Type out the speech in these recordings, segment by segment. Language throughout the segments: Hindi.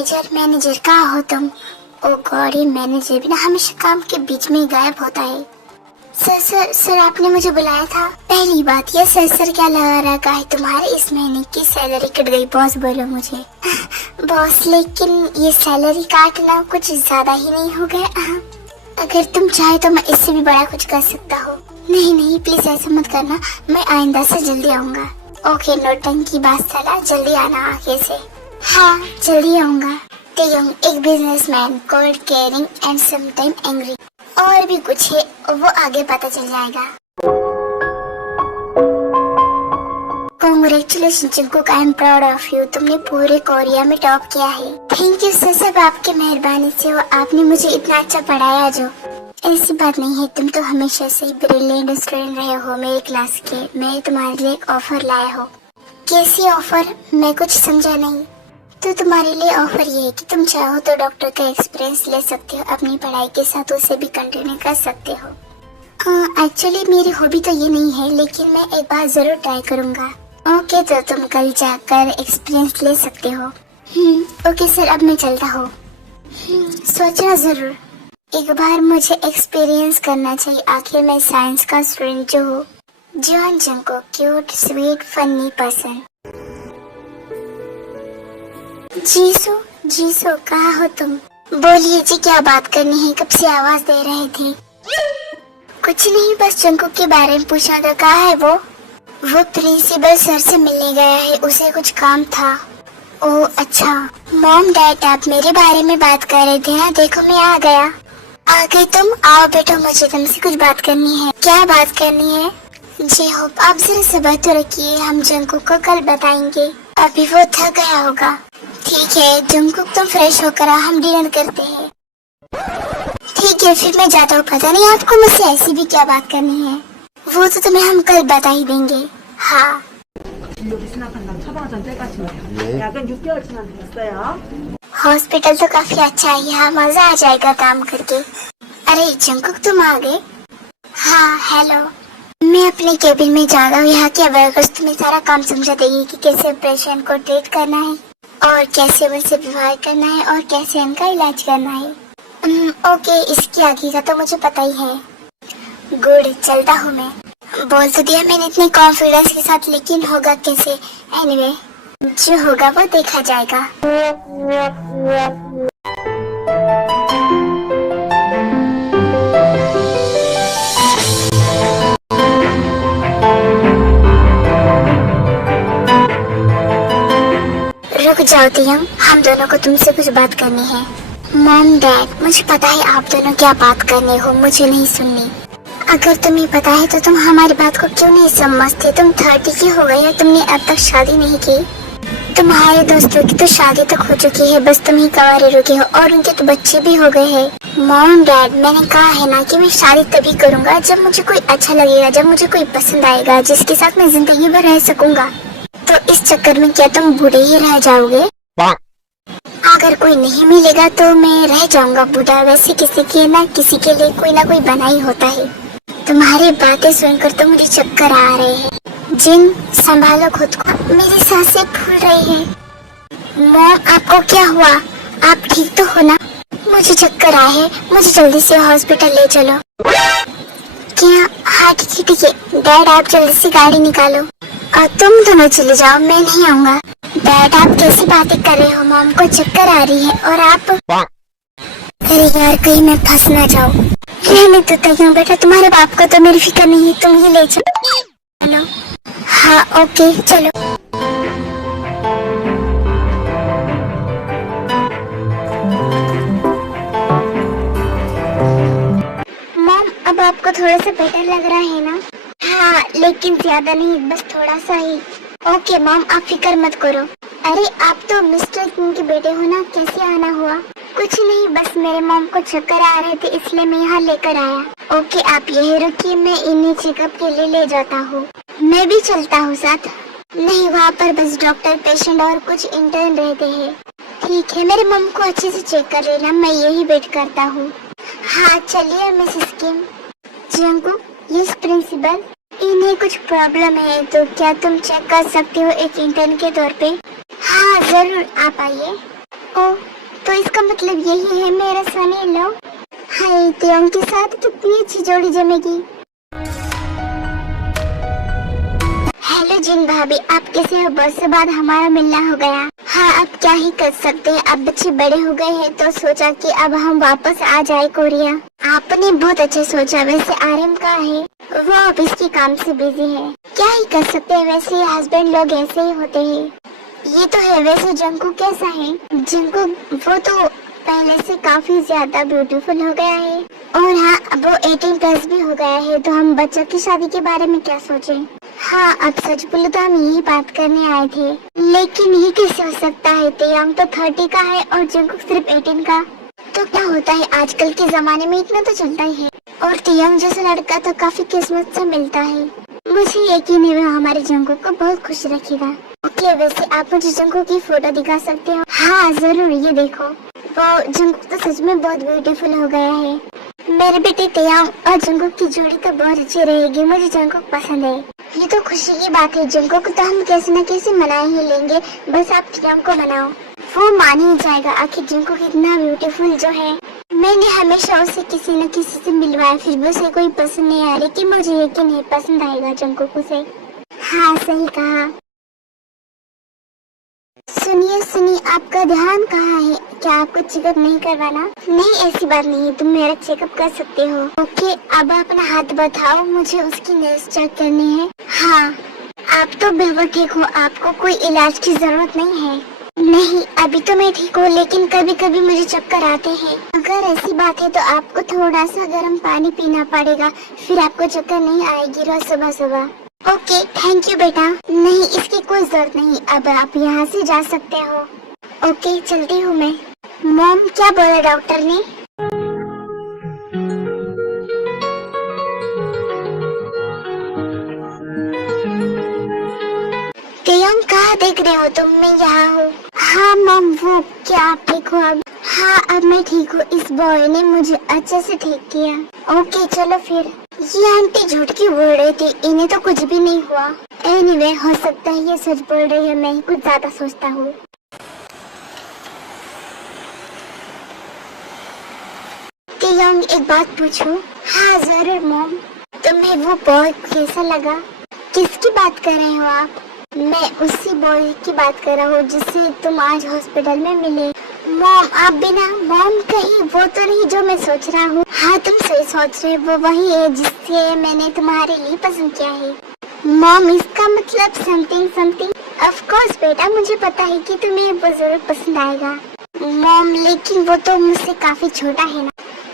मैनेजर मैनेजर कहाँ हो तुम? ओ गॉड, ये मैनेजर भी ना हमेशा काम के बीच में ही गायब होता है। सर सर सर, आपने मुझे बुलाया था। पहली बात ये सर सर क्या लगा रखा है तुम्हारे? इस महीने की सैलरी कट गई। बॉस बोलो मुझे। बॉस, लेकिन ये सैलरी काटना कुछ ज्यादा ही नहीं हो गया? अगर तुम चाहे तो मैं इससे भी बड़ा कुछ कर सकता हूँ। नहीं नहीं, प्लीज ऐसा मत करना, मैं आइंदा से जल्दी आऊंगा। ओके, नौटंकी बात साला, जल्दी आना आगे से। हाँ, जल्दी आऊंगा। यंग, एक businessman, cold, caring and sometime angry. और भी कुछ है, वो आगे पता चल जाएगा। Congratulation Jungkook, I am proud of you. तुमने पूरे कोरिया में टॉप किया है। थैंक यू सर, सब आपकी मेहरबानी से हो। आपने मुझे इतना अच्छा पढ़ाया। जो ऐसी बात नहीं है, तुम तो हमेशा से ही ब्रिलियंट स्टूडेंट रहे हो मेरे क्लास के। मैं तुम्हारे लिए एक ऑफर लाया हो। कैसी ऑफर? मैं कुछ समझा नहीं। तो तुम्हारे लिए ऑफर ये है कि तुम चाहो तो डॉक्टर का एक्सपीरियंस ले सकते हो, अपनी पढ़ाई के साथ उसे भी कंटिन्यू कर सकते हो। एक्चुअली मेरी हॉबी तो ये नहीं है, लेकिन मैं एक बार जरूर ट्राई करूंगा। ओके, तो तुम कल जाकर एक्सपीरियंस ले सकते हो। ओके सर, अब मैं चलता हूँ। सोचना जरूर, एक बार मुझे एक्सपीरियंस करना चाहिए। आखिर मैं साइंस का स्टूडेंट जो हूँ। John Jungkook, cute, sweet, funny person. Jisshu कहाँ हो तुम? बोलिए जी, क्या बात करनी है? कब से आवाज दे रहे थे? कुछ नहीं, बस जंगकुक के बारे में पूछा था। कहाँ है वो? वो प्रिंसिपल सर से मिलने गया है, उसे कुछ काम था। ओह अच्छा। मॉम डैड, आप मेरे बारे में बात कर रहे थे? हाँ देखो, मैं आ गया। आ गई तुम? आओ बैठो, मुझे तुमसे कुछ बात करनी है। क्या बात करनी है? जी होप आप जरा सब्र तो रखिए, हम जंगकुक को कल बताएंगे। अभी वो थक गया होगा। ठीक है जंगकुक, तुम फ्रेश होकर आओ, हम डिनर करते हैं। ठीक है, फिर मैं जाता हूँ। पता नहीं आपको मुझसे ऐसी भी क्या बात करनी है, वो तो तुम्हें हम कल बता ही देंगे। हाँ। हॉस्पिटल तो काफी अच्छा है, यहाँ मजा आ जाएगा काम करके। अरे जंगकुक, तुम आ गए? हाँ हेलो। मैं अपने केबिन में जा रहा हूँ। यहाँ के वर्कर्स तुम्हें सारा काम समझा देंगे कि कैसे पेशेंट को ट्रीट करना है और कैसे उनसे व्यवहार करना है और कैसे उनका इलाज करना है। ओके, इसकी आगे का तो मुझे पता ही है। गुड, चलता हूँ मैं। बोल तो दिया मैंने इतने कॉन्फिडेंस के साथ, लेकिन होगा कैसे? एनीवे, जो होगा वो देखा जाएगा। रुक जाओ तियंग, हम दोनों को तुमसे कुछ बात करनी है। मॉम डैड, मुझे पता है आप दोनों क्या बात करने हो, मुझे नहीं सुननी। अगर तुम्हें पता है तो तुम हमारी बात को क्यों नहीं समझते? तुम 30 की हो गई है, तुमने अब तक शादी नहीं की। तुम्हारे दोस्तों की तो शादी तक हो चुकी है, बस तुम ही कुंवारे रुके हो और उनके तो बच्चे भी हो गए हैं। मॉम डैड, मैंने कहा है ना कि मैं शादी तभी करूंगा जब मुझे कोई अच्छा लगेगा, जब मुझे कोई पसंद आएगा, जिसके साथ मैं जिंदगी भर रह सकूंगा। तो इस चक्कर में क्या तुम बूढ़े ही रह जाओगे? अगर कोई नहीं मिलेगा तो मैं रह जाऊंगा बूढ़ा। वैसे किसी के ना किसी के लिए कोई ना कोई बना ही होता है। तुम्हारी बातें सुनकर तो मुझे चक्कर आ रहे हैं। जिन, संभालो खुद को, मेरी सांसें फूल रही है। मॉम, आपको क्या हुआ? आप ठीक तो हो ना? मुझे चक्कर आए हैं, मुझे जल्दी से हॉस्पिटल ले चलो। क्या? हाँ ठीक है। डैड, आप जल्दी से गाड़ी निकालो और तुम दोनों चले जाओ, मैं नहीं आऊंगा। डैड, आप कैसी बातें कर रहे हो? मॉम को चक्कर आ रही है और आप? अरे यार, कहीं मैं फंस ना जाऊँ। रहने तो तैयार बेटा, तुम्हारे बाप को तो मेरी फिक्र नहीं है, तुम ही ले चलो। हाँ ओके, चलो। मॉम, अब आपको थोड़ा सा बेटर लग रहा है ना? हाँ, लेकिन ज्यादा नहीं, बस थोड़ा सा ही। ओके मॉम, आप फिक्र मत करो। अरे आप तो मिस्टर सिंह के बेटे हो ना, कैसे आना हुआ? कुछ नहीं, बस मेरे मॉम को चक्कर आ रहे थे इसलिए मैं यहाँ लेकर आया। ओके, आप यही रुकिए, मैं इन्हीं चेकअप के लिए ले जाता हूँ। मैं भी चलता हूँ साथ। नहीं, वहाँ पर बस डॉक्टर, पेशेंट और कुछ इंटर्न रहते हैं। ठीक है, मेरे मॉम को अच्छे से चेक कर लेना, मैं यही वेट करता हूँ। हाँ चलिए मिसेस किम। जंगकुक, यस प्रिंसिपल, इन्हें कुछ प्रॉब्लम है तो क्या तुम चेक कर सकते हो एक इंटर्न के तौर पे? हाँ जरूर, आप आइए। ओ, तो इसका मतलब यही है मेरा सनी लव। हाय, तेयोंग के साथ कितनी अच्छी जोड़ी जमेगी। हेलो जिन भाभी, आप कैसे हो? बरसों बाद हमारा मिलना हो गया। हाँ, अब क्या ही कर सकते हैं, अब बच्चे बड़े हो गए हैं तो सोचा कि अब हम वापस आ जाए कोरिया। आपने बहुत अच्छा सोचा। वैसे आर्यन कहाँ है? वो ऑफिस के काम से बिजी है। क्या ही कर सकते हैं, वैसे हस्बैंड लोग ऐसे ही होते हैं। ये तो है। वैसे जंकू कैसा है? जंकू वो तो पहले से काफी ज्यादा ब्यूटीफुल हो गया है, और हाँ, अब वो 18+ भी हो गया है। तो हम बच्चों की शादी के बारे में क्या सोचें? हाँ, अब सच बोलो तो हम यही बात करने आए थे, लेकिन ये कैसे हो सकता है? तेयांग तो 30 का है और जंकुक सिर्फ 18 का। तो क्या होता है, आजकल के जमाने में इतना तो चलता ही है। और तेयांग जैसा लड़का तो काफी किस्मत से मिलता है। मुझे यकीन है वो हमारे जंकुक को बहुत खुश रखेगा। ओके, वैसे आप मुझे जंकुक की फोटो दिखा सकते हो? हाँ जरूर, ये देखो। वो जंकुक तो सच में बहुत ब्यूटीफुल हो गया है। मेरे बेटे तेयांग और जंकुक की जोड़ी तो बहुत अच्छी रहेगी। मुझे जंकुक पसंद है। ये तो खुशी की बात है। जंकुक तो हम कैसे न कैसे मना ही लेंगे, बस आप तेयांग को मनाओ। वो मान ही जाएगा, आखिर जंकुक इतना ब्यूटीफुल जो है। मैंने हमेशा उसे किसी न किसी से मिलवाया, फिर भी उसे कोई पसंद नहीं आया, लेकिन मुझे यकीन है पसंद आएगा जंकुक उसे। हाँ सही कहा। सुनिए सुनिए, आपका ध्यान कहाँ है? क्या आपको चेकअप नहीं करवाना? नहीं, ऐसी बात नहीं है, तुम मेरा चेकअप कर सकते हो। ओके, अब अपना हाथ बताओ, मुझे उसकी नस चेक करनी है। हाँ, आप तो बिल्कुल ठीक हो, आपको कोई इलाज की जरूरत नहीं है। नहीं, अभी तो मैं ठीक हूँ, लेकिन कभी कभी मुझे चक्कर आते हैं। अगर ऐसी बात है तो आपको थोड़ा सा गर्म पानी पीना पड़ेगा, फिर आपको चक्कर नहीं आएगी रोज सुबह सुबह। ओके, थैंक यू बेटा। नहीं, इसकी कोई जरूरत नहीं, अब आप यहाँ से जा सकते हो। ओके, चलती हूँ मैं। मॉम, क्या बोला डॉक्टर ने? तेयंग, कहाँ देख रहे हो तुम? मैं यहाँ हूँ। हाँ मॉम, वो क्या आप ठीक हो अब? हाँ, अब मैं ठीक हूँ। इस बॉय ने मुझे अच्छे से ठीक किया। ओके चलो फिर। ये आंटी झूठ क्यों बोल रही थी? इन्हें तो कुछ भी नहीं हुआ। एनीवे, हो सकता है ये सच बोल रही है, मैं ही कुछ ज्यादा सोचता हूँ। तेयंग, एक बात पूछूं? हाँ जरूर मॉम। तुम्हें वो बॉय कैसा लगा? किसकी बात कर रहे हो आप? मैं उसी बॉय की बात कर रहा हूँ जिससे तुम आज हॉस्पिटल में मिले। मॉम, आप बिना मॉम कहीं वो तो नहीं जो मैं सोच रहा हूँ। हाँ, तुम सही सोच रहे, वो वही है जिससे मैंने तुम्हारे लिए पसंद किया है। मॉम, इसका मतलब समथिंग समथिंग? ऑफ कोर्स बेटा, मुझे पता है कि तुम्हें वो जरूर पसंद आएगा। मॉम, लेकिन वो तो मुझसे काफी छोटा है ना।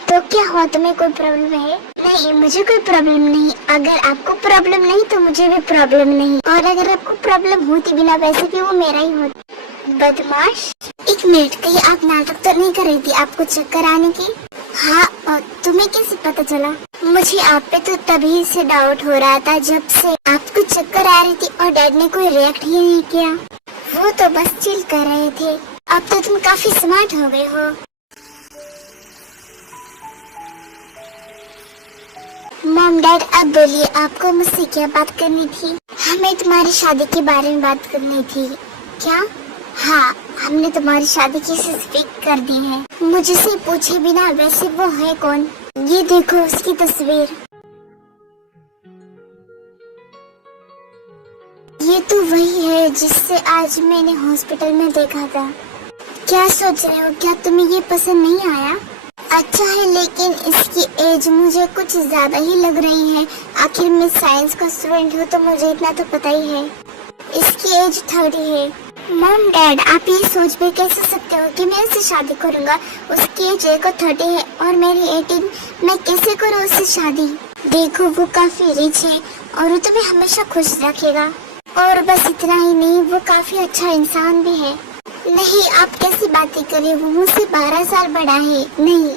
तो क्या हुआ, तुम्हें कोई प्रॉब्लम है? नहीं, मुझे कोई प्रॉब्लम नहीं। अगर आपको प्रॉब्लम नहीं तो मुझे भी प्रॉब्लम नहीं, और अगर आपको प्रॉब्लम होती बिना वैसे भी वो मेरा ही होता। बदमाश। एक मिनट, कहीं आप नाटक तो नहीं कर रही थी आपको चक्कर आने की? हाँ, और तुम्हें कैसे पता चला? मुझे आप पे तो तभी से डाउट हो रहा था जब से आपको चक्कर आ रही थी और डैड ने कोई रिएक्ट ही नहीं किया। वो तो बस चिल कर रहे थे। अब तो तुम काफी स्मार्ट हो गए हो। मॉम डैड, अब बोलिए, आपको मुझसे क्या बात करनी थी? हमें तुम्हारी शादी के बारे में बात करनी थी। क्या? हाँ, हमने तुम्हारी शादी की फिक्स कर दी है, मुझसे पूछे बिना। वैसे वो है कौन? ये देखो उसकी तस्वीर। ये तो वही है जिससे आज मैंने हॉस्पिटल में देखा था। क्या सोच रहे हो? क्या तुम्हें ये पसंद नहीं आया? अच्छा है, लेकिन इसकी एज मुझे कुछ ज्यादा ही लग रही है। आखिर मैं साइंस का स्टूडेंट हूँ तो मुझे इतना तो पता ही है। इसकी एज 30 है। मॉम डैड, आप ये सोच भी कैसे सकते हो कि मैं उससे शादी करूँगा? उसकी एज को 30 है और मेरी 18। मैं कैसे करूँ उससे शादी? देखो, वो काफी रिच है और वो तुम्हें हमेशा खुश रखेगा। और बस इतना ही नहीं, वो काफी अच्छा इंसान भी है। नहीं, आप कैसी बातें कर रहे हो? वो मुझसे 12 साल बड़ा है। नहीं।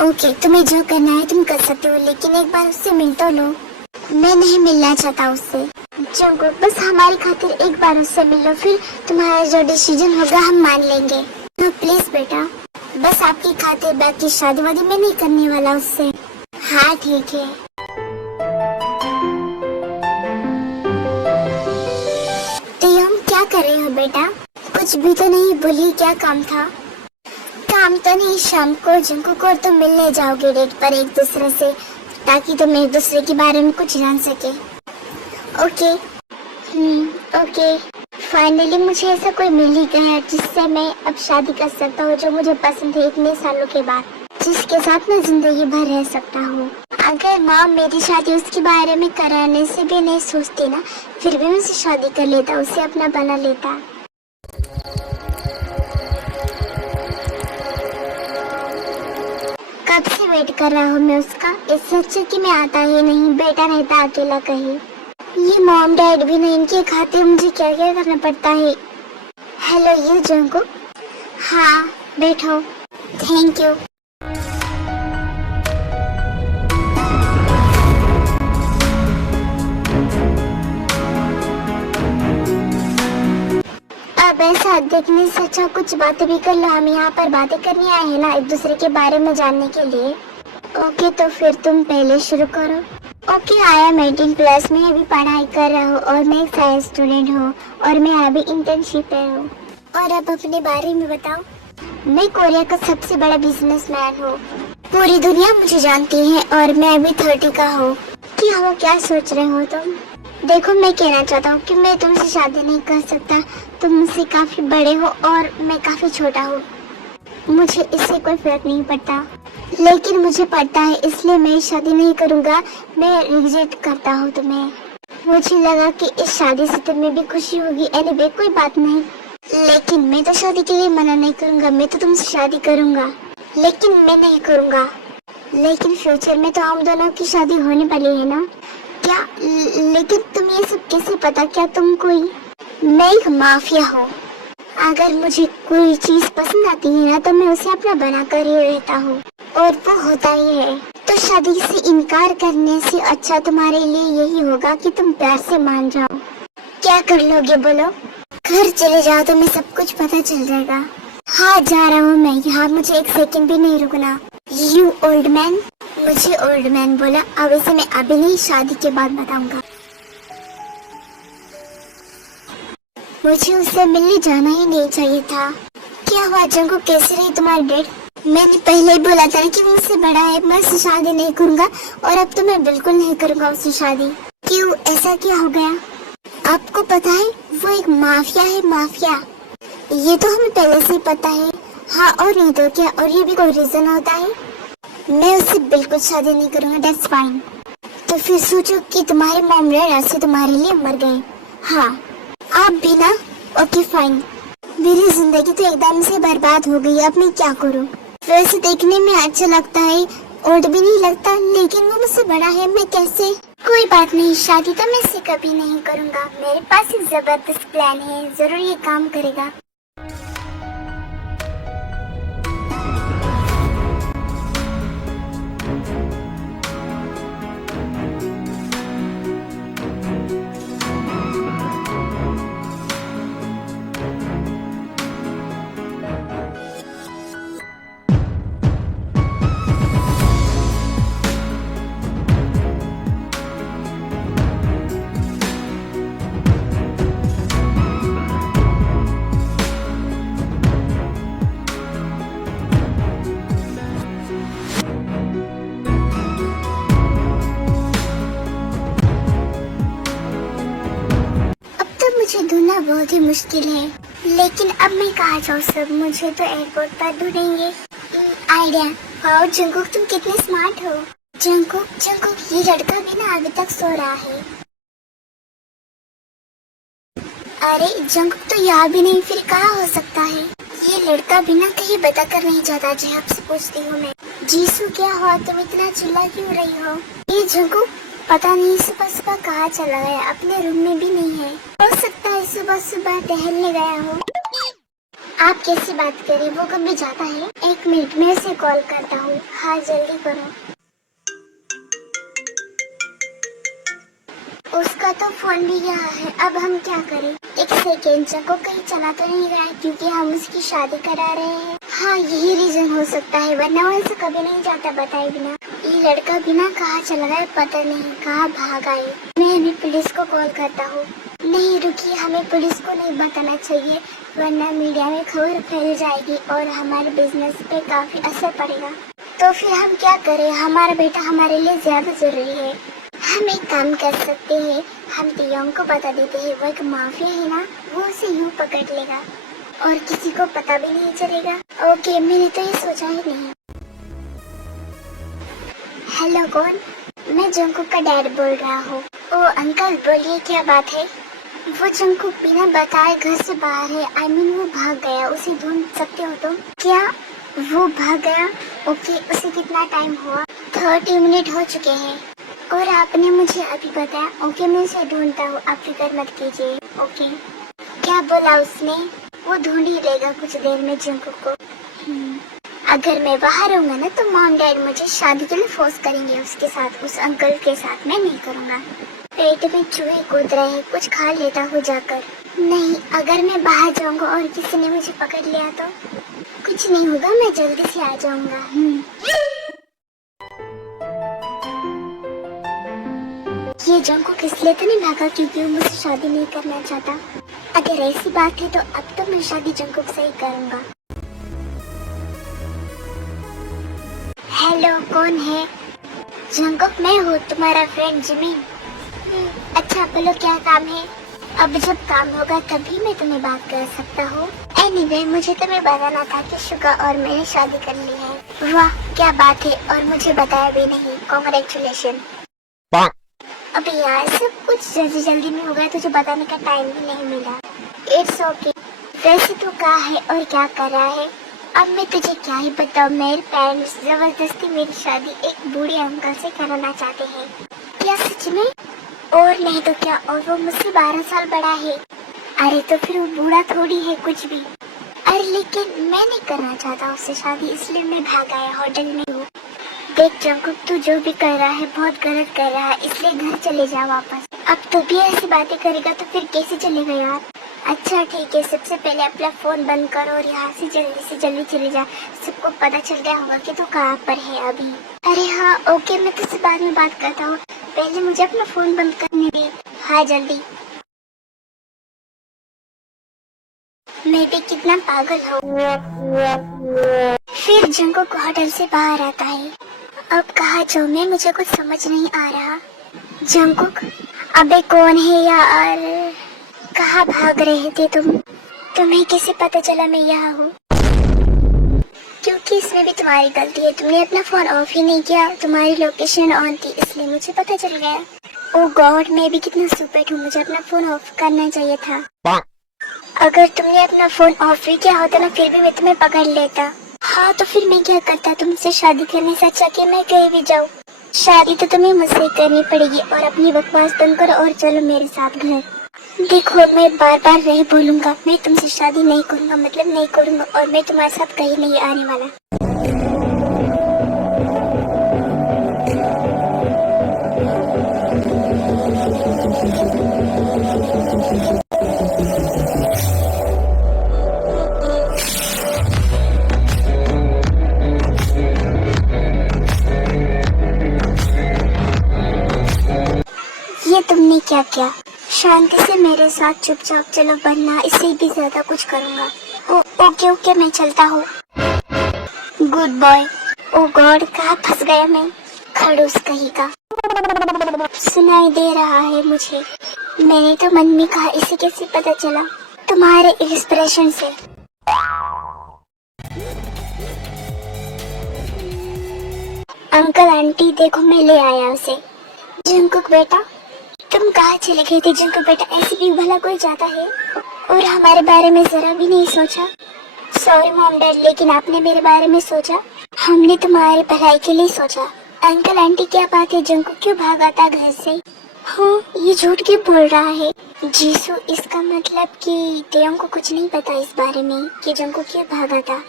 ओके, तुम्हें जो करना है तुम कर सकते हो, लेकिन एक बार उससे मिल तो लो। मैं नहीं मिलना चाहता उससे। जंकुक, बस हमारी खातिर एक बार उससे मिल लो, फिर तुम्हारा जो डिसीजन होगा हम मान लेंगे। तो प्लीज बेटा, बस आपकी खातिर, बाकी शादी वादी में नहीं करने वाला उससे। हाँ ठीक है। तो हम क्या कर रहे हो बेटा? कुछ भी तो नहीं, बोलिए क्या काम था? शाम तो नहीं, शाम को जंकुक और तुम मिलने जाओगे डेट पर एक दूसरे से, ताकि तुम एक दूसरे के बारे में कुछ जान सके। ओके। ओके। फाइनली मुझे ऐसा कोई मिल ही गया जिससे मैं अब शादी कर सकता हूँ, जो मुझे पसंद है इतने सालों के बाद, जिसके साथ मैं जिंदगी भर रह सकता हूँ। अगर माँ मेरी शादी उसके बारे में कराने से भी नहीं सोचती ना, फिर भी मैं उसे शादी कर लेता, उसे अपना बना लेता। कब से वेट कर रहा हूँ मैं उसका, इससे अच्छा कि मैं आता ही नहीं, बेटा रहता अकेला कहीं। ये मॉम डैड भी नहीं, इनके खातिर मुझे क्या क्या करना पड़ता है। Hello you Jungkook. हाँ बैठो। Thank you. अब ऐसा देखने से अच्छा कुछ बातें भी कर लो, हम यहाँ पर बातें करने आए हैं ना, एक दूसरे के बारे में जानने के लिए। ओके तो फिर तुम पहले शुरू करो। ओके आई एम 18 प्लस, मैं अभी पढ़ाई कर रहा हूँ और मैं एक साइंस स्टूडेंट हूँ और मैं अभी इंटर्नशिप पे हूँ। और अब अपने बारे में बताओ। मैं कोरिया का सबसे बड़ा बिजनेसमैन हूँ, पूरी दुनिया मुझे जानती है और मैं अभी 30 का हूँ। क्या सोच रहे हो तुम? देखो मैं कहना चाहता हूँ कि मैं तुमसे शादी नहीं कर सकता, तुम मुझसे काफी बड़े हो और मैं काफी छोटा हूँ। मुझे इससे कोई फर्क नहीं पड़ता, लेकिन मुझे पड़ता है, इसलिए मैं शादी नहीं करूँगा। मैं रिजेक्ट करता हूँ तुम्हें। मुझे लगा कि इस शादी से तुम्हें भी खुशी होगी। एनीवे कोई बात नहीं, लेकिन मैं तो शादी के लिए मना नहीं करूँगा। मैं तो तुमसे शादी करूँगा, लेकिन मैं नहीं करूँगा। लेकिन फ्यूचर में तो हम दोनों की शादी होने वाली है ना? क्या? लेकिन तुम ये सब कैसे पता? क्या तुम कोई? मैं एक माफिया हूँ। अगर मुझे कोई चीज पसंद आती है ना, तो मैं उसे अपना बना कर ही रहता हूँ, और वो होता ही है। तो शादी से इनकार करने से अच्छा तुम्हारे लिए यही होगा कि तुम प्यार से मान जाओ। क्या कर लोगे बोलो? घर चले जाओ, तुम्हें सब कुछ पता चल जाएगा। हाँ जा रहा हूँ मैं यहाँ, मुझे एक सेकंड भी नहीं रुकना। You old man. मुझे ओल्ड मैन बोला? अब इसे मैं अभी नहीं, शादी के बाद बताऊंगा। मुझे उससे मिलने जाना ही नहीं चाहिए था। क्या हुआ जंकुक, कैसे रही तुम्हारी डेट? मैंने पहले ही बोला था कि वो मुझसे बड़ा है, मैं उससे शादी नहीं करूंगा, और अब तो मैं बिल्कुल नहीं करूंगा उससे शादी। क्यों, ऐसा क्या हो गया? आपको पता है वो एक माफिया है, माफिया। ये तो हमें पहले से ही पता है। हाँ और नहीं तो क्या, और ये भी कोई रीजन होता है? मैं उससे बिल्कुल शादी नहीं करूंगा, दैट्स फाइन। तो फिर सोचो कि तुम्हारे मॉम डैड आज से तुम्हारे लिए मर गए। हाँ आप भी ना? Okay fine. मेरी जिंदगी तो एकदम से बर्बाद हो गई, अब मैं क्या करूं? वैसे देखने में अच्छा लगता है, ओल्ड भी नहीं लगता, लेकिन वो मुझसे बड़ा है, मैं कैसे? कोई बात नहीं, शादी तो मैं इससे कभी नहीं करूंगा। मेरे पास एक जबरदस्त प्लान है, जरूर ये काम करेगा। मुझे ढूंढना बहुत ही मुश्किल है, लेकिन अब मैं कहाँ जाऊँ? सब मुझे तो एयरपोर्ट पर ढूंढेंगे। आइडिया। वाओ जंकुक, तुम कितने स्मार्ट हो। जंकुक ये लड़का भी ना अभी तक सो रहा है। अरे जंकुक तो यहाँ भी नहीं, फिर कहाँ हो सकता है? ये लड़का भी ना कहीं बता कर नहीं जाता। जी आपसे पूछती हूँ मैं। जीसू क्या हुआ, तुम इतना चिल्ला क्यों रही हो? ये जंकुक पता नहीं सुबह सुबह कहाँ चला गया, अपने रूम में भी नहीं है। हो सकता है सुबह सुबह टहलने गया हो। आप कैसी बात करें, वो कभी जाता है? एक मिनट में उसे कॉल करता हूँ। हाँ जल्दी करो। उसका तो फोन भी यहाँ है, अब हम क्या करें? एक सेकेंड, को कहीं चला तो नहीं गया, क्योंकि हम उसकी शादी करा रहे हैं। हाँ यही रीजन हो सकता है, वरना वो ऐसा कभी नहीं जाता बताए बिना। ये लड़का बिना कहाँ चला गया पता नहीं, कहाँ भाग आए। मैं अभी पुलिस को कॉल करता हूँ। नहीं रुकिए, हमें पुलिस को नहीं बताना चाहिए, वरना मीडिया में खबर फैल जाएगी और हमारे बिजनेस पे काफी असर पड़ेगा। तो फिर हम क्या करें? हमारा बेटा हमारे लिए ज्यादा जरूरी है। हम एक काम कर सकते हैं, हम तियोंग को बता देते हैं, वो एक माफिया है ना, वो उसे यूं पकड़ लेगा और किसी को पता भी नहीं चलेगा। ओके, मैंने तो ये सोचा ही नहीं। हेलो, कौन? मैं जंकुक का डैड बोल रहा हूँ। ओ अंकल, बोलिए क्या बात है? वो जंकुक बिना बताए घर से बाहर है। आई मीन वो भाग गया, उसे ढूंढ सकते हो तुम? क्या वो भाग गया? ओके, उसे कितना टाइम हुआ? 30 मिनट हो चुके हैं और आपने मुझे अभी बताया। ओके, मैं उसे ढूंढता हूँ, आप फिक्र मत कीजिए। ओके, क्या बोला उसने? वो ढूंढ ही लेगा कुछ देर में जंकुक को। अगर मैं बाहर रहूंगा ना तो मॉम डैड मुझे शादी के लिए फोर्स करेंगे उसके साथ, उस अंकल के साथ। मैं नहीं करूंगा। पेट में चूहे कूद रहे हैं, कुछ खा लेता हूँ जाकर। नहीं, अगर मैं बाहर जाऊंगा और किसी ने मुझे पकड़ लिया तो कुछ नहीं होगा, मैं जल्दी से आ जाऊंगा। ये जंकुक इसलिए तो नहीं भागा क्योंकि वो मुझसे शादी नहीं करना चाहता। अगर ऐसी बात है तो अब तो मैं शादी जंकुक से ही करूंगा। हेलो, कौन है? जंकुक, मैं हूँ तुम्हारा फ्रेंड जिमिन। अच्छा, बोलो क्या काम है? अब जब काम होगा तभी मैं तुम्हें बात कर सकता हूँ। एनीवे, मुझे तुम्हें बताना था कि शुगा और मैंने शादी कर ली है। वाह, क्या बात है, और मुझे बताया भी नहीं। कांग्रेचुलेशन। अबे यार, सब कुछ जल्दी जल्दी में हो गया, तुझे बताने का टाइम भी नहीं मिला। It's okay. वैसे तो क्या है और क्या कर रहा है? अब मैं तुझे क्या ही बताऊं, मेरे पेरेंट्स जबरदस्ती मेरी शादी एक बूढ़े अंकल से कराना चाहते हैं। क्या सच में? और नहीं तो क्या, और वो मुझसे 12 साल बड़ा है। अरे तो फिर वो बूढ़ा थोड़ी है कुछ भी। अरे लेकिन मैं नहीं करना चाहता उससे शादी, इसलिए मैं भाग आया, होटल में हूँ। देख जंकुक, तू जो भी कर रहा है बहुत गलत कर रहा है, इसलिए घर चले जा वापस। अब तू भी ऐसी बातें करेगा तो फिर कैसे चलेगा यार? अच्छा ठीक है, सबसे पहले अपना फोन बंद कर और यहाँ से जल्दी चले जा। सबको पता चल गया होगा कि तू कहाँ पर है अभी। अरे हाँ ओके, मैं तुझसे बाद में बात करता हूँ, पहले मुझे अपना फोन बंद करने दे। हाँ जल्दी। मैं भी कितना पागल हूँ। फिर जंकुक होटल से बाहर आता है। अब कहाँ जाऊँ मैं, मुझे कुछ समझ नहीं आ रहा। जंकुक, अबे कौन है यार? कहाँ भाग रहे थे तुम? तुम्हें कैसे पता चला मैं यहाँ हूँ? क्योंकि इसमें भी तुम्हारी गलती है, तुमने अपना फोन ऑफ ही नहीं किया, तुम्हारी लोकेशन ऑन थी इसलिए मुझे पता चल गया। ओह गॉड, मैं भी कितना स्टूपिड हूँ, मुझे अपना फोन ऑफ करना चाहिए था। अगर तुमने अपना फोन ऑफ ही किया होता ना फिर भी मैं तुम्हें पकड़ लेता। हाँ तो फिर मैं क्या करता? तुमसे शादी करने से अच्छा कि मैं कहीं भी जाऊँ। शादी तो तुम्हें मुझसे करनी पड़ेगी, और अपनी बकवास बंद करो और चलो मेरे साथ घर। देखो, मैं बार बार नहीं बोलूंगा, मैं तुमसे शादी नहीं करूंगा, मतलब नहीं करूंगा, और मैं तुम्हारे साथ कहीं नहीं आने वाला। ये तुमने क्या किया? शांति से मेरे साथ चुपचाप चलो, वरना इससे भी ज्यादा कुछ करूंगा। ओके ओके, मैं चलता हूँ। Good boy. ओ गॉड, कहाँ फंस गया मैं? खड़ूस कहीं का। सुनाई दे रहा है मुझे। मैंने तो मन में कहा, इसे कैसे पता चला? तुम्हारे इंस्पिरेशन से। अंकल आंटी देखो, मैं ले आया उसे। जंकुक बेटा, तुम कहाँ चले गए थे? जंकुक बेटा, ऐसे भी भला कोई जाता है? और हमारे बारे में जरा भी नहीं सोचा? सॉरी मॉम डैड, लेकिन आपने मेरे बारे में सोचा। हमने तुम्हारी भलाई के लिए सोचा। अंकल आंटी क्या बात है, जंकुक क्यों भागा था घर से? हाँ, ये झूठ क्यों बोल रहा है? जीसू, इसका मतलब कि तेयों को कुछ नहीं पता इस बारे में कि जंकुक क्यों भागा था।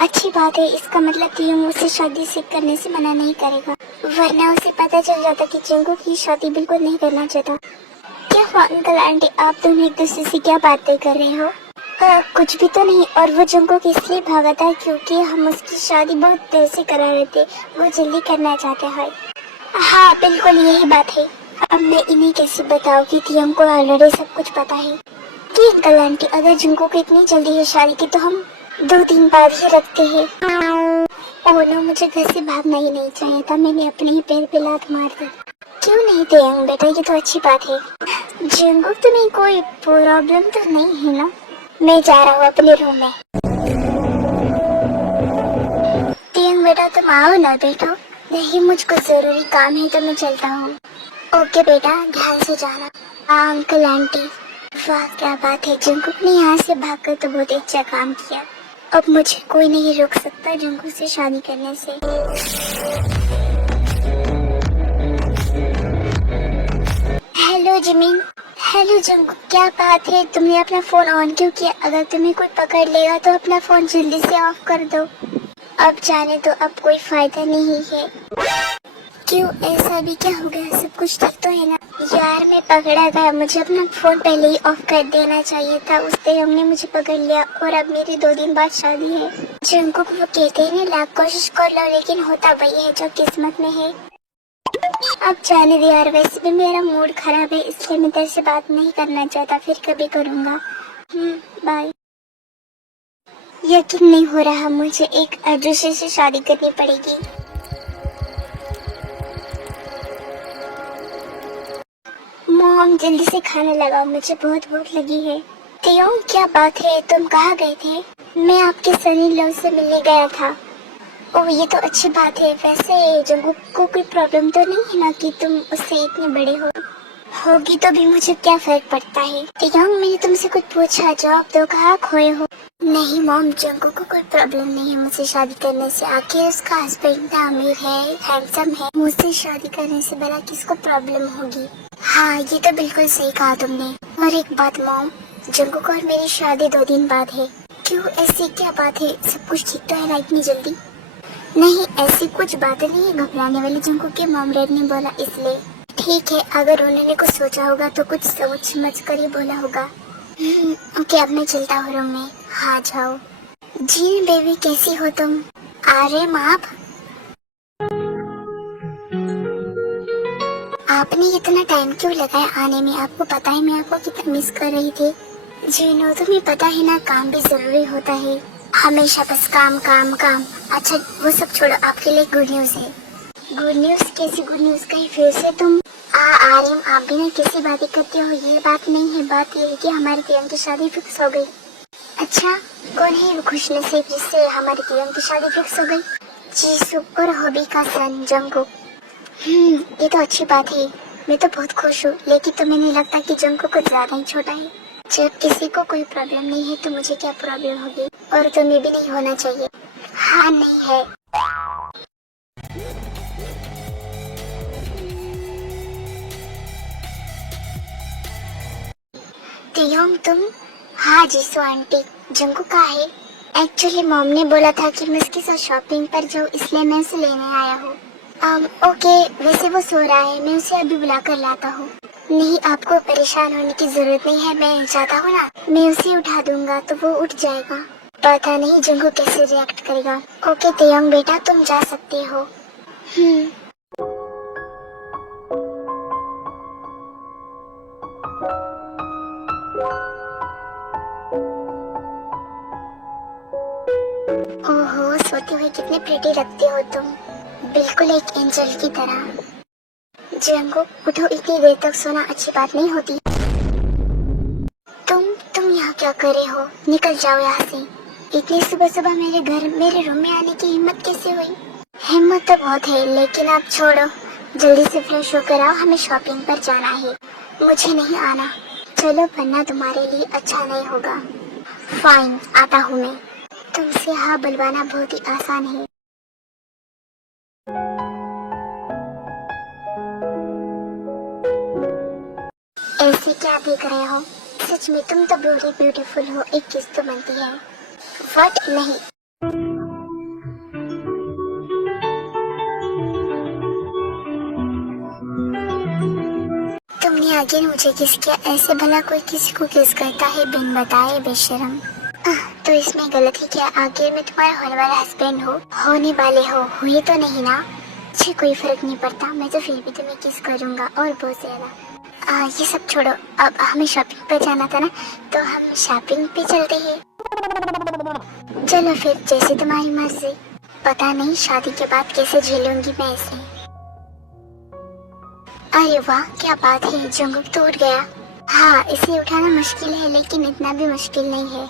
अच्छी बात है, इसका मतलब तेयों उसे शादी से करने से मना नहीं करेगा, वरना उसे पता चल जाता कि जंकुक की शादी बिल्कुल नहीं करना चाहता। क्या हुआ अंकल आंटी, आप दोनों एक दूसरे से क्या बातें कर रहे हो? कुछ भी तो नहीं। और वो जंकुक इसलिए भागा था क्योंकि हम उसकी शादी बहुत देर से करा रहे थे, वो जल्दी करना चाहते हैं। हाँ बिल्कुल यही बात है। अब मैं इन्हें कैसे बताऊं कि तियोंग को ऑलरेडी सब कुछ पता है कि अंकल आंटी अगर जंगकुक को इतनी जल्दी है शादी की तो हम 2 दिन बाद ही रखते हैं। ओह नो, मुझे घर से भागना ही नहीं चाहिए था, मैंने अपने ही पैर पे लात मार दी। क्यों नहीं तियोंग बेटा, ये तो अच्छी बात है। जंगकुक तुम्हें कोई प्रॉब्लम तो नहीं है ना? मैं जा रहा हूँ अपने रूम में। तियोंग बेटा तुम आओ ना बैठो। नहीं, मुझको जरूरी काम है तो मैं चलता हूँ। ओके बेटा, ध्यान से जाना। हाँ अंकल आंटी। वाह क्या बात है, जंगकुक ने यहाँ से भागकर तो बहुत अच्छा काम किया। अब मुझे कोई नहीं रोक सकता जंगकुक से शादी करने से। Hello Jimin. हेलो जंगकुक, क्या बात है, तुमने अपना फोन ऑन क्यों किया? अगर तुम्हें कोई पकड़ लेगा तो अपना फोन जल्दी से ऑफ कर दो। अब जाने तो अब कोई फायदा नहीं है। क्यों, ऐसा भी क्या हो गया? सब कुछ ठीक तो है ना? यार मैं पकड़ा गया, मुझे अपना फोन पहले ही ऑफ कर देना चाहिए था। उस दिन हमने मुझे पकड़ लिया और अब मेरी 2 दिन बाद शादी है। जंगकुक वो कहते हैं ना, लाख कोशिश कर लो लेकिन होता वही है जो किस्मत में है। अब जाने दे यार, वैसे भी मेरा मूड खराब है इसलिए मैं तेरे से बात नहीं करना चाहता, फिर कभी करूँगा। बाय। यकीन नहीं हो रहा, मुझे एक अदृश्य से शादी करनी पड़ेगी। मॉम जल्दी से खाना लगाओ, मुझे बहुत भूख लगी है। तियोंग क्या बात है, तुम कहाँ गए थे? मैं आपके सनी लव से मिलने गया था। ओह ये तो अच्छी बात है। वैसे जंगकुक को कोई प्रॉब्लम तो नहीं है ना कि तुम उससे इतने बड़े हो? होगी तो भी मुझे क्या फर्क पड़ता है। तियोंग मैंने तुमसे कुछ पूछा, जवाब दो, कहाँ खोए हो? नहीं मॉम, जंगकुक को कोई प्रॉब्लम नहीं है मुझसे शादी करने से। आखिर उसका हस्बैंड इतना अमीर है, हैंडसम है, मुझसे शादी करने से भला किसको प्रॉब्लम होगी? हाँ ये तो बिल्कुल सही कहा तुमने। और एक बात मॉम, जंगकुक और मेरी शादी 2 दिन बाद है। क्यों, ऐसी क्या बात है? सब कुछ ठीक तो है ना इतनी जल्दी? नहीं ऐसी कुछ बातें नहीं है घबराने वाली, जंगकुक के मॉम डैड ने बोला इसलिए। ठीक है, अगर उन्होंने कुछ सोचा होगा तो कुछ सोच समझ कर ही बोला होगा। ओके अब मैं चलता हूँ रूम में। हाँ जाओ। जी बेबी कैसी हो तुम? आ रहे हैं आप? आपने इतना टाइम क्यों लगाया आने में? आपको पता है मैं आपको कितना मिस कर रही थी। जी नो, तुम्हें पता है ना काम भी जरूरी होता है, हमेशा बस काम काम काम। अच्छा वो सब छोड़ो, आपके लिए गुड न्यूज है। Good news? कैसी गुड न्यूज? कहीं फिर से तुम आ रही हूँ? आप भी ना किसी बातें करते हो, ये बात नहीं है। बात ये है कि हमारी तियोंग की शादी फिक्स हो गई। अच्छा कौन है वो खुशनसीब जिससे हमारी तियोंग की शादी फिक्स हो गई? जीसुक और हॉबी का सन जंगकुक। ये तो अच्छी बात है, मैं तो बहुत खुश हूँ। लेकिन तुम्हें नहीं लगता कि जंगकुक कुछ ज्यादा ही छोटा है? जब किसी को कोई प्रॉब्लम नहीं है तो मुझे क्या प्रॉब्लम होगी? और तुम्हें भी नहीं होना चाहिए। हाँ नहीं है। तियोंग तुम? हाँ जीसू आंटी, जंगकुक कहाँ है? एक्चुअली मॉम ने बोला था कि मैं उसके साथ शॉपिंग पर जाऊँ, इसलिए मैं उसे लेने आया हूँ। ओके, वैसे वो सो रहा है, मैं उसे अभी बुला कर लाता हूँ। नहीं आपको परेशान होने की जरूरत नहीं है, मैं जाता हूँ ना, मैं उसे उठा दूंगा तो वो उठ जाएगा। पता नहीं जंगकुक कैसे रिएक्ट करेगा। ओके तियोंग बेटा तुम जा सकते हो। ओहो सोते हुए कितने प्रिटी लगते हो तुम, बिल्कुल एक एंजल की तरह। जंगकुक उठो, इतनी देर तक सोना अच्छी बात नहीं होती। तुम यहाँ क्या कर रहे हो? निकल जाओ यहाँ से। इतनी सुबह सुबह मेरे घर मेरे रूम में आने की हिम्मत कैसे हुई? हिम्मत तो बहुत है लेकिन अब छोड़ो, जल्दी से फ्रेश होकर आओ, हमें शॉपिंग पर जाना है। मुझे नहीं आना। चलो वरना तुम्हारे लिए अच्छा नहीं होगा। फाइन आता हूँ मैं। तुमसे हाँ बुलवाना बहुत ही आसान है। ऐसे क्या देख रहे हो? सच में तुम तो बहुत ब्यूटीफुल हो, एक किस तो बनती है। व्हाट? नहीं। तुमने आगे मुझे किस किया? ऐसे भला कोई किसी को किस करता है बिन बताए बेशरम। तो इसमें गलती क्या? आगे में तुम्हारा होने वाला हस्बैंड हो, होने वाले हो, हुई तो नहीं ना? मुझे कोई फर्क नहीं पड़ता, मैं तो फिर भी तुम्हें किस करूँगा और बहुत ज्यादा। ये सब छोड़ो, अब हमें शॉपिंग पे जाना था ना, तो हम शॉपिंग पे चलते हैं। चलो फिर, जैसे तुम्हारी मर्जी। पता नहीं शादी के बाद कैसे झेलूंगी मैं इसे। अरे वाह, क्या बात है, जंगुक तो उठ गया। हाँ, इसे उठाना मुश्किल है लेकिन इतना भी मुश्किल नहीं है।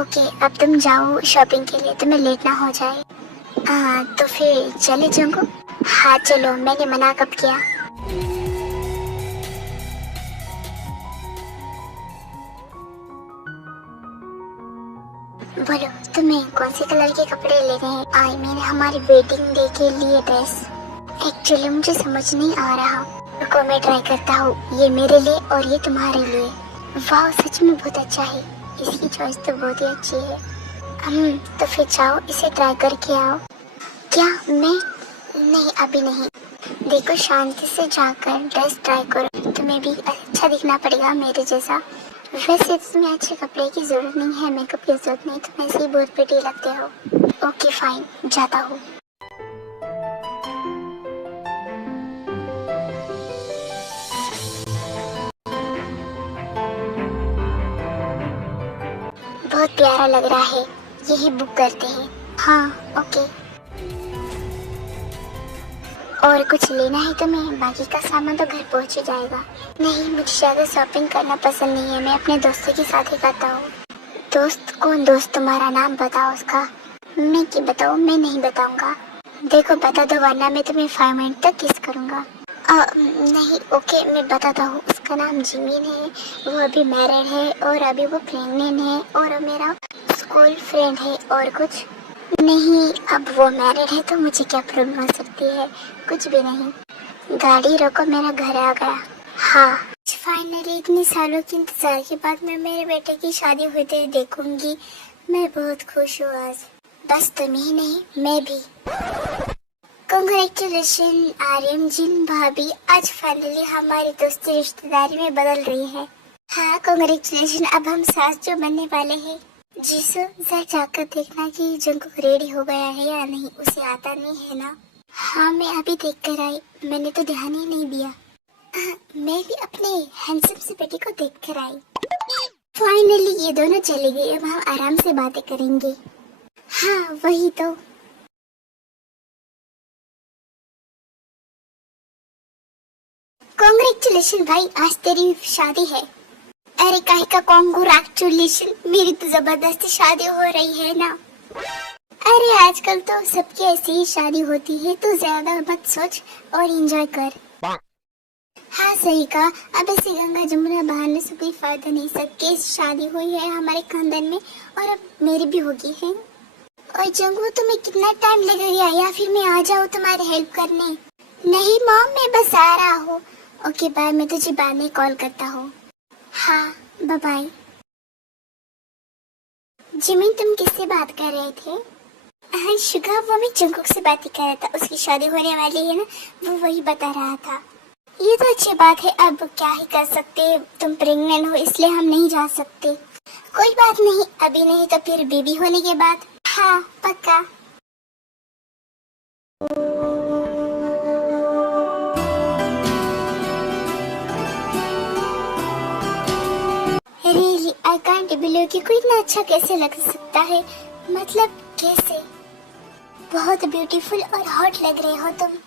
ओके, अब तुम जाओ शॉपिंग के लिए, तुम्हें लेट ना हो जाए। तो फिर चले जंगुक? हाँ चलो, मैंने मना कब किया। बोलो, तुम्हें कौन से कलर के कपड़े लेने हैं? आई मीन हमारी वेडिंग डे के लिए ड्रेस। एक्चुअली मुझे समझ नहीं आ रहा। रुको, मैं ट्राई करता हूँ। ये मेरे लिए और ये तुम्हारे लिए। वाह, सच में बहुत अच्छा है। इसकी चॉइस तो बहुत ही अच्छी है। तो फिर जाओ, इसे ट्राई करके आओ। क्या मैं? नहीं, अभी नहीं। देखो, शांति से जाकर ड्रेस ट्राई करो, तुम्हें भी अच्छा दिखना पड़ेगा मेरे जैसा। वैसे तुम्हें अच्छे कपड़े की जरूरत नहीं है, मेकअप की जरूरत नहीं, तुम ऐसे ही बहुत प्रिटी लगते हो। ओके फाइन, जाता हूँ। बहुत प्यारा लग रहा है, यही बुक करते हैं। हाँ ओके। और कुछ लेना है तुम्हें? बाकी का सामान तो घर पहुंच ही जाएगा। नहीं, मुझे ज्यादा शॉपिंग करना पसंद नहीं है, मैं अपने दोस्तों के साथ ही करता हूँ। दोस्त? कौन दोस्त? तुम्हारा नाम बताओ उसका। मैं क्या बताऊँ? मैं नहीं बताऊंगा। देखो बता दो, वरना मैं तुम्हें 5 मिनट तक किस करूंगा। नहीं, ओके मैं बताता हूँ। उसका नाम जिमिन है, वो अभी मैरिड है और अभी वो प्रेग्नेंट है और मेरा स्कूल फ्रेंड है। और कुछ नहीं, अब वो मैरिड है तो मुझे क्या प्रॉब्लम हो सकती है? कुछ भी नहीं। गाड़ी रोको, मेरा घर आ गया। हाँ, फाइनली इतने सालों के इंतजार के बाद मैं मेरे बेटे की शादी होते हुए देखूंगी। मैं बहुत खुश हूँ आज। बस तुम ही नहीं, मैं भी। कांग्रेचुलेशन आर्यन जिन भाभी, आज फाइनली हमारी दोस्ती रिश्तेदारी में बदल रही है। हाँ कांग्रेचुलेशन, अब हम सास जो बनने वाले हैं। जीसू, जरा जाकर देखना कि जंगुक रेडी हो गया है या नहीं, उसे आता नहीं है ना? हाँ मैं अभी देख कर आई, मैंने तो ध्यान ही नहीं दिया। मैं भी अपने हैंडसम से बेटे को देख कर आई। फाइनली ये दोनों चले गए, अब हम आराम से बातें करेंगे। हाँ वही तो। कांग्रेचुलेशन भाई, आज तेरी शादी है। अरे काहे का कांग्रेचुलेशन, मेरी तो जबरदस्ती शादी हो रही है ना। अरे आजकल तो सबकी ऐसी ही शादी होती है, तो ज्यादा मत सोच और एंजॉय कर। हाँ सही कहा, अब ऐसे गंगा जमुना बहाने से कोई फायदा नहीं। सबकी शादी हुई है हमारे खानदान में और अब मेरी भी होगी है। और जंगू, तुम्हें कितना टाइम लगेगा या फिर मैं आ जाऊँ तुम्हारी हेल्प करने? नहीं मॉम, मैं बस आ रहा हूँ। ओके बाय, मैं तुझे बाद में कॉल करता हूँ। हाँ बाय बाय। जिमिन, तुम किससे बात कर रहे थे? हाँ शुगा, वो मैं जंगुक से बात ही कर रहा था, उसकी शादी होने वाली है ना, वो वही बता रहा था। ये तो अच्छी बात है, अब क्या ही कर सकते, तुम प्रेग्नेंट हो इसलिए हम नहीं जा सकते। कोई बात नहीं, अभी नहीं तो फिर बेबी होने के बाद। हाँ पक्का। रियली आई कांट बिलीव कि कोई इतना अच्छा कैसे लग सकता है, मतलब कैसे? बहुत ब्यूटीफुल और हॉट लग रहे हो तुम।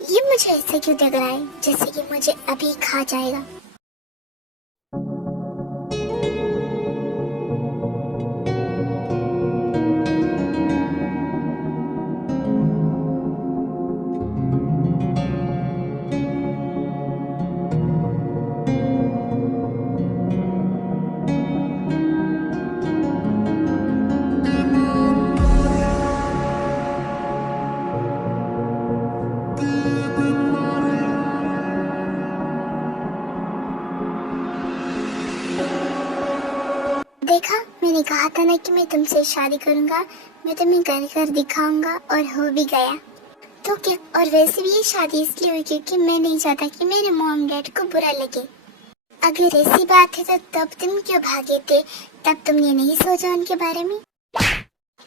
ये मुझे ऐसे क्यों लग रहा है जैसे कि मुझे अभी खा जाएगा। देखा, मैंने कहा था ना कि मैं तुमसे शादी करूंगा, मैं तुम्हें कर कर दिखाऊंगा और हो भी गया। तो क्या, और वैसे भी ये शादी इसलिए हुई क्योंकि मैं नहीं चाहता कि मेरे मॉम डैड को बुरा लगे। अगर ऐसी बात है तो तब तुम क्यों भागे थे? तब तुमने नहीं सोचा उनके बारे में?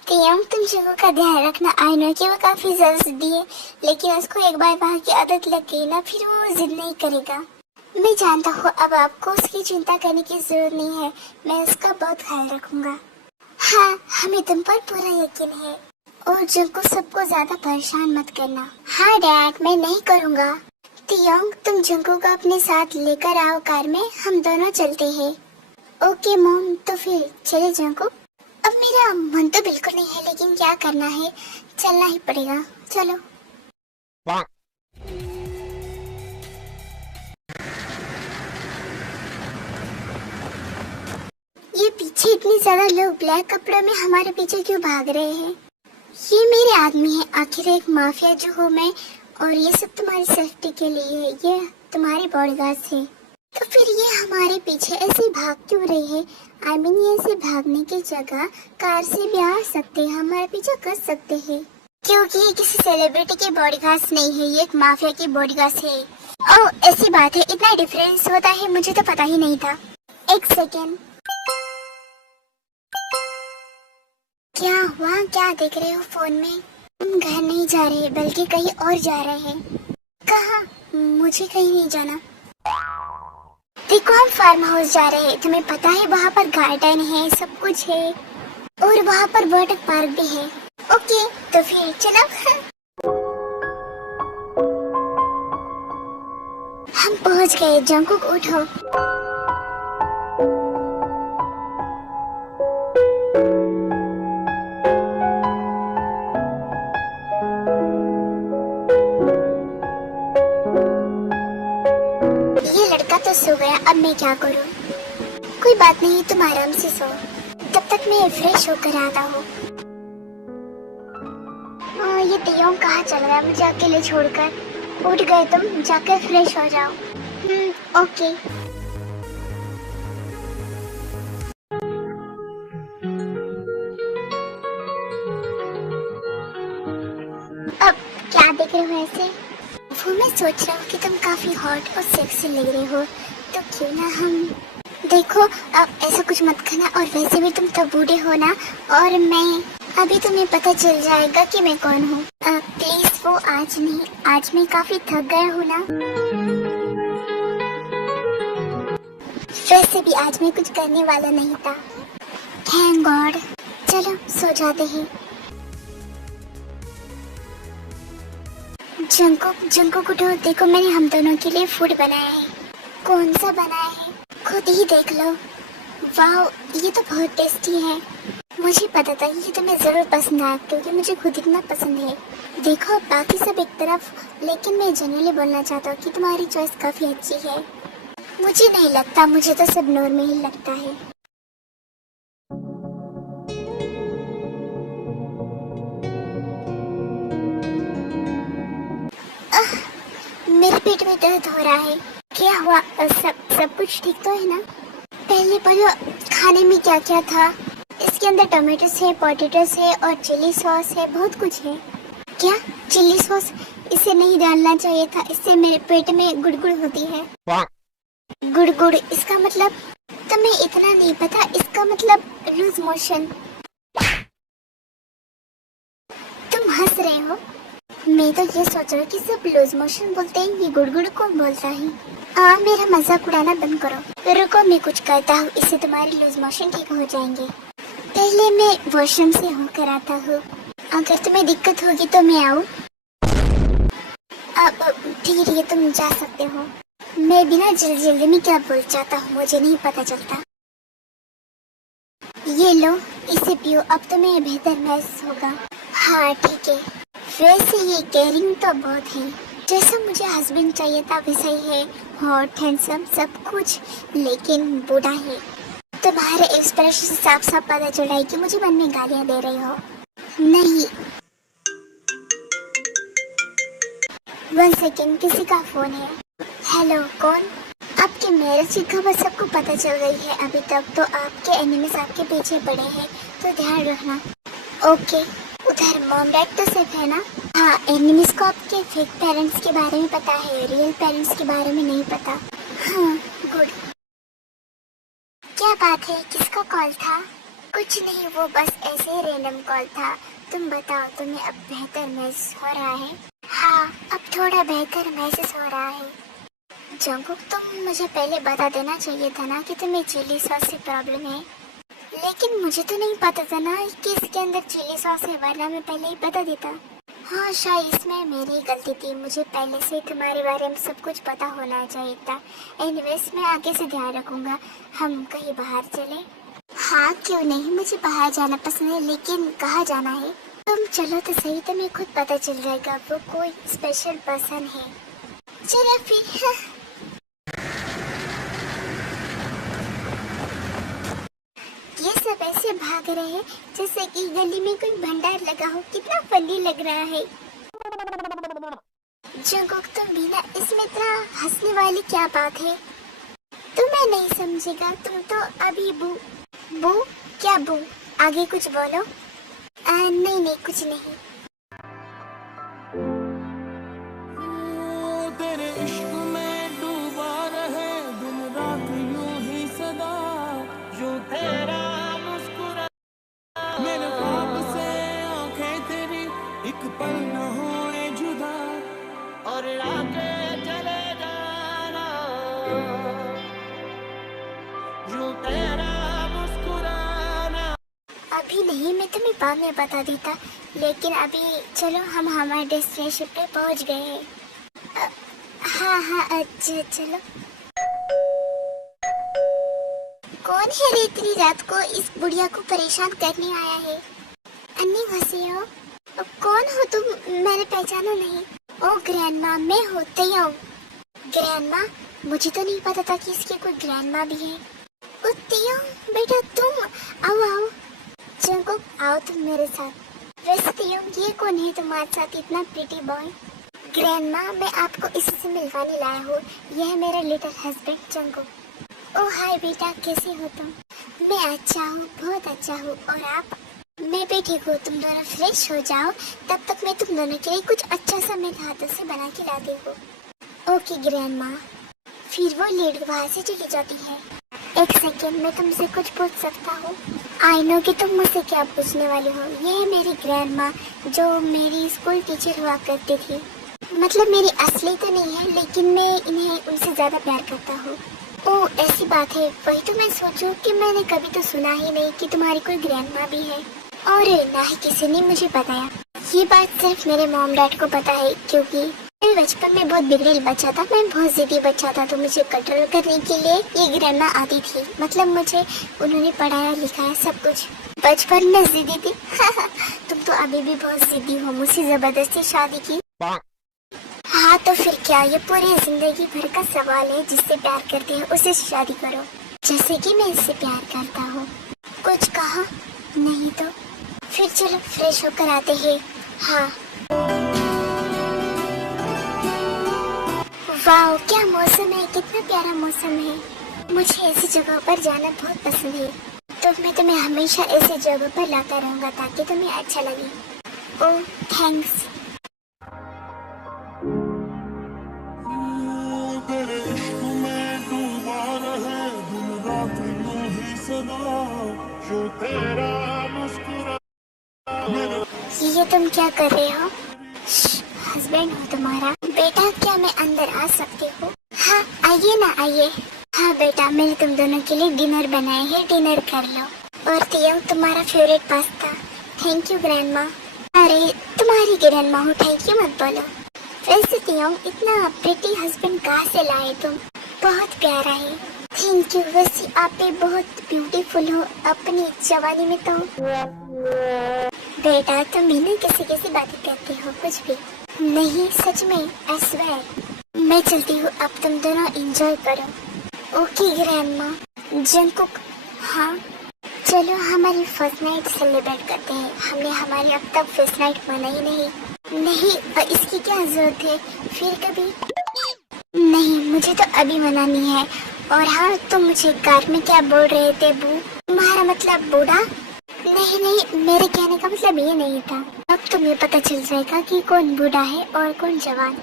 तियोंग तुम जंगू का ध्यान रखना। आई नो कि वो काफी ज्यादा जिद्दी है, लेकिन उसको एक बार वहाँ की आदत लग गई ना, फिर वो जिद नहीं करेगा। मैं जानता हूँ अब आपको उसकी चिंता करने की जरूरत नहीं है, मैं उसका बहुत ख्याल रखूंगा। हाँ, हमें तुम पर पूरा यकीन है। और जंगू सबको ज्यादा परेशान मत करना। हाँ डैड, मैं नहीं करूँगा। तियोंग तुम जंगू को अपने साथ लेकर आओ कार में, हम दोनों चलते हैं। ओके मॉम, तो फिर चले जंगू। अब मेरा मन तो बिल्कुल नहीं है, लेकिन क्या करना है, चलना ही पड़ेगा। चलो। ये पीछे इतने ज्यादा लोग ब्लैक कपड़ों में हमारे पीछे क्यों भाग रहे हैं? ये मेरे आदमी है, आखिर एक माफिया जो हूँ मैं, और ये सब तुम्हारी सेफ्टी के लिए है, ये तुम्हारे बॉडीगार्ड्स है। तो फिर ये हमारे पीछे ऐसे भाग क्यों रही है? आई मीन ये ऐसे भागने की जगह कार से भी आ सकते हैं, हमारे पीछे कर सकते हैं, क्योंकि ये किसी सेलिब्रिटी के बॉडीगार्ड्स नहीं है, ये एक माफिया के बॉडीगार्ड्स है। ओह ऐसी बात है, इतना डिफरेंस होता है, मुझे तो पता ही नहीं था। एक सेकेंड, क्या हुआ? क्या देख रहे हो फोन में? तुम घर नहीं जा रहे बल्कि कहीं और जा रहे हैं। कहाँ? मुझे कहीं नहीं जाना। देखो हम फार्म हाउस जा रहे हैं, तुम्हें पता है वहाँ पर गार्डन है, सब कुछ है, और वहाँ पर वाटर पार्क भी है। ओके तो फिर चलो। हम पहुँच गए। जंगकुक उठो। तो सो गया, अब मैं क्या करूं? कोई बात नहीं, तुम आराम से सो, तब तक मैं फ्रेश होकर आता हूँ। ये तियोंग कहाँ चल रहा है मुझे अकेले छोड़कर? उठ गए तुम, जाकर फ्रेश हो जाओ। ओके। अब क्या देख रहे हो ऐसे? वो मैं सोच रहा हूँ कि तुम काफी हॉट और सेक्सी लग रहे हो, तो क्यों ना हम देखो। अब ऐसा कुछ मत करना, और वैसे भी तुम तो बूढ़े हो ना, और मैं अभी तुम्हें पता चल जाएगा कि मैं कौन हूँ। प्लीज वो आज नहीं, आज मैं काफी थक गया हूँ ना। वैसे भी आज मैं कुछ करने वाला नहीं था। Thank God. चलो सो जाते हैं। जंगकुक उठो, देखो मैंने हम दोनों के लिए फूड बनाया है। कौन सा बनाया है? खुद ही देख लो। वाह, ये तो बहुत टेस्टी है। मुझे पता था ये तुम्हें जरूर पसंद आया, क्योंकि मुझे खुद इतना पसंद है। देखो बाकी सब एक तरफ, लेकिन मैं जनरली बोलना चाहता हूँ कि तुम्हारी चॉइस काफी अच्छी है। मुझे नहीं लगता, मुझे तो सब नॉर्मल ही लगता है। मेरे पेट में दर्द हो रहा है। क्या हुआ? सब कुछ ठीक तो है ना? पहले बोलो खाने में क्या क्या था? इसके अंदर टोमेटोस है, पोटैटोस है और चिली सॉस है, बहुत कुछ है। क्या चिली सॉस? इसे नहीं डालना चाहिए था, इससे मेरे पेट में गुड़गुड़ होती है। गुड़गुड़ इसका मतलब? तुम्हें इतना नहीं पता, इसका मतलब लूज मोशन। तुम हंस रहे हो? मैं तो ये सोच रहा हूँ कि सब लूज मोशन बोलते हैं, ये गुड़गुड़ कौन बोलता है? मेरा मजाक उड़ाना बंद करो। रुको मैं कुछ करता हूँ, इससे तुम्हारे लूज मोशन ठीक हो जाएंगे। पहले मैं वॉशरूम से होकर आता हूँ, अगर तुम्हें दिक्कत होगी तो मैं आऊँ? ठीक है, तुम जा सकते हो। मैं बिना जल्दी में क्या बोल जाता हूँ मुझे नहीं पता चलता। ये लो, इसे पियो, अब तुम्हें बेहतर महसूस होगा। हाँ ठीक है। वैसे ये केयरिंग तो बहुत है, जैसा मुझे हस्बैंड चाहिए था वैसा ही है, हॉट हैंडसम सब कुछ, लेकिन बूढ़ा है। तुम्हारे एक्सप्रेशन से साफ साफ पता चल रहा है कि मुझे मन में गालियाँ दे रही हो। नहीं। 1 सेकेंड, किसी का फोन है। हेलो, कौन? आपके मैरिज की खबर सबको पता चल गई है अभी तक, तो आपके एनिमीज आपके पीछे पड़े हैं, तो ध्यान रखना। ओके। उधर मॉम डैड तो सेफ है ना? हाँ, एनिमीज को आपके फेक पेरेंट्स के बारे में पता है, रियल पेरेंट्स के बारे में नहीं पता। हाँ गुड। क्या बात है, किसका कॉल था? कुछ नहीं, वो बस ऐसे ही रैंडम कॉल था। तुम बताओ, तुम्हें अब बेहतर महसूस हो रहा है? हाँ, अब थोड़ा बेहतर महसूस हो रहा है। जंगकुक, तुम मुझे पहले बता देना चाहिए था ना कि तुम्हें चिली सॉस से प्रॉब्लम है। लेकिन मुझे तो नहीं पता था ना कि इसके अंदर चिली सॉस है, वरना मैं पहले ही बता देता। हाँ, शायद इसमें मेरी गलती थी। मुझे पहले से तुम्हारे बारे में सब कुछ पता होना चाहिए था। एनीवेज, मैं आगे से ध्यान रखूंगा। हम कहीं बाहर चले? हाँ, क्यों नहीं, मुझे बाहर जाना पसंद है, लेकिन कहाँ जाना है? तुम चलो तो सही, तुम्हें खुद पता चल जाएगा वो कोई स्पेशल पर्सन है। चलो फिर। ये सब ऐसे भाग रहे हैं जैसे कि गली में कोई भंडार लगा हो। कितना फनी लग रहा है। जंगकुक, तुम भी ना, इसमें इतना हंसने वाली क्या बात है? तुम्हें नहीं समझेगा, तुम तो अभी बू क्या बू? आगे कुछ बोलो। नहीं, कुछ नहीं। तेरे इश्क में डूबा रहे दिन रात यूं ही सदा, जो तेरा मुस्कुरा मेरे ख्वाब से आंखें तेरी एक पल न होए जुदा, और आगे चले जाना जो तेरा मुस्कुराना। अभी नहीं, मैं तुम्हें बाद में बता देता, लेकिन अभी चलो, हम हमारे डेस्टिनेशन पे पहुंच गए हैं। हाँ, अच्छा चलो। कौन है रे इतनी रात को इस बुढ़िया को परेशान करने आया है? अन्नी घसी हो? कौन हो तुम? मैंने पहचाना नहीं। ओ ग्रैंडमा, मैं हूँ तियोंग। ग्रैंडमा? मुझे तो नहीं पता था कि इसकी कोई ग्रैंडमा भी है। ओ तियोंग बेटा, तुम आओ। जंगकुक, आओ तुम मेरे साथ। वैसे तियोंग, ये कौन है तुम्हारे साथ इतना प्रीटी बॉय? ग्रैंडमा, मैं आपको इसी से मिलवाने लाया हूँ। यह है मेरा लिटिल हस्बैंड जंगकुक। ओह हाय बेटा, कैसे हो तुम? मैं अच्छा हूँ, बहुत अच्छा हूँ। और आप? मैं भी ठीक हूँ। तुम दोनों फ्रेश हो जाओ, तब तक मैं तुम दोनों के लिए कुछ अच्छा सा मेरे हाथों से बना के लाती हूँ। Okay grandma. फिर वो लेडी वहाँ से चली जाती है। एक सेकेंड, मैं तुमसे कुछ पूछ सकता हूँ? आई नो कि तुम मुझसे क्या पूछने वाली हो। ये है मेरी ग्रैंडमा, जो मेरी स्कूल टीचर हुआ करती थी। मतलब मेरी असली तो नहीं है, लेकिन मैं इन्हें उनसे ज्यादा प्यार करता हूँ। ओह, ऐसी बात है। वही तो मैं सोचूं कि मैंने कभी तो सुना ही नहीं कि तुम्हारी कोई ग्रैंडमा भी है, और ना ही किसी ने मुझे बताया। ये बात सिर्फ मेरे मॉम डैड को पता है, क्योंकि मैं बचपन में बहुत बिगड़ेल बच्चा था। मैं बहुत जिद्दी बच्चा था, तो मुझे कंट्रोल करने के लिए ये ग्रैंडमा आती थी। मतलब मुझे उन्होंने पढ़ाया लिखाया सब कुछ। बचपन में जिद्दी थी। तुम तो अभी भी बहुत जिद्दी हो। मुझसे जबरदस्ती शादी की। हाँ तो फिर क्या, ये पूरी जिंदगी भर का सवाल है। जिससे प्यार करते हैं उसे शादी करो, जैसे कि मैं इससे प्यार करता हूँ। कुछ कहा? नहीं तो फिर चलो फ्रेश होकर आते हैं। हाँ। वाह, क्या मौसम है, कितना प्यारा मौसम है। मुझे ऐसी जगह पर जाना बहुत पसंद है, तो मैं तुम्हें हमेशा ऐसी जगह पर लाता रहूंगा ताकि तुम्हें अच्छा लगे। ओह थैंक्स। तेरे इश्क में डूबा रहे दिन रात यूं ही सदा, जो तेरा मुस्कुरा। ये तुम क्या कर रहे हो? हस्बैंड हो तुम्हारा? बेटा, क्या मैं अंदर आ सकती हूँ? हाँ आइए ना, आइए। हाँ बेटा, मैंने तुम दोनों के लिए डिनर बनाए हैं, डिनर कर लो। और तियोंग, तुम्हारा favourite pasta. Thank you grandma. अरे तुम्हारी ग्रैंडमा हो, थैंक यू मत बोलो। वैसे तियोंग, इतना प्रिटी हस्बैंड कहाँ से लाए तुम? बहुत प्यारा है। Thank you. वैसे आप भी बहुत ब्यूटीफुल हो अपनी जवानी में तो। बेटा, तुम भी ना कैसी बातें करते हो, कुछ भी नहीं, सच में, आई स्वेयर। मैं चलती हूँ, अब तुम दोनों एंजॉय करो। Okay grandma. जंगकुक, हाँ चलो हमारी फर्स्ट नाइट सेलिब्रेट करते हैं। हमने हमारी अब तक फर्स्ट नाइट मनाई नहीं, इसकी क्या जरूरत है, फिर कभी। नहीं, मुझे तो अभी मनानी है। और हाँ, तुम मुझे कार में क्या बोल रहे थे बू? तुम्हारा मतलब बूढ़ा? नहीं, मेरे कहने का मतलब ये नहीं था। अब तुम्हें पता चल जाएगा कि कौन बूढ़ा है और कौन जवान।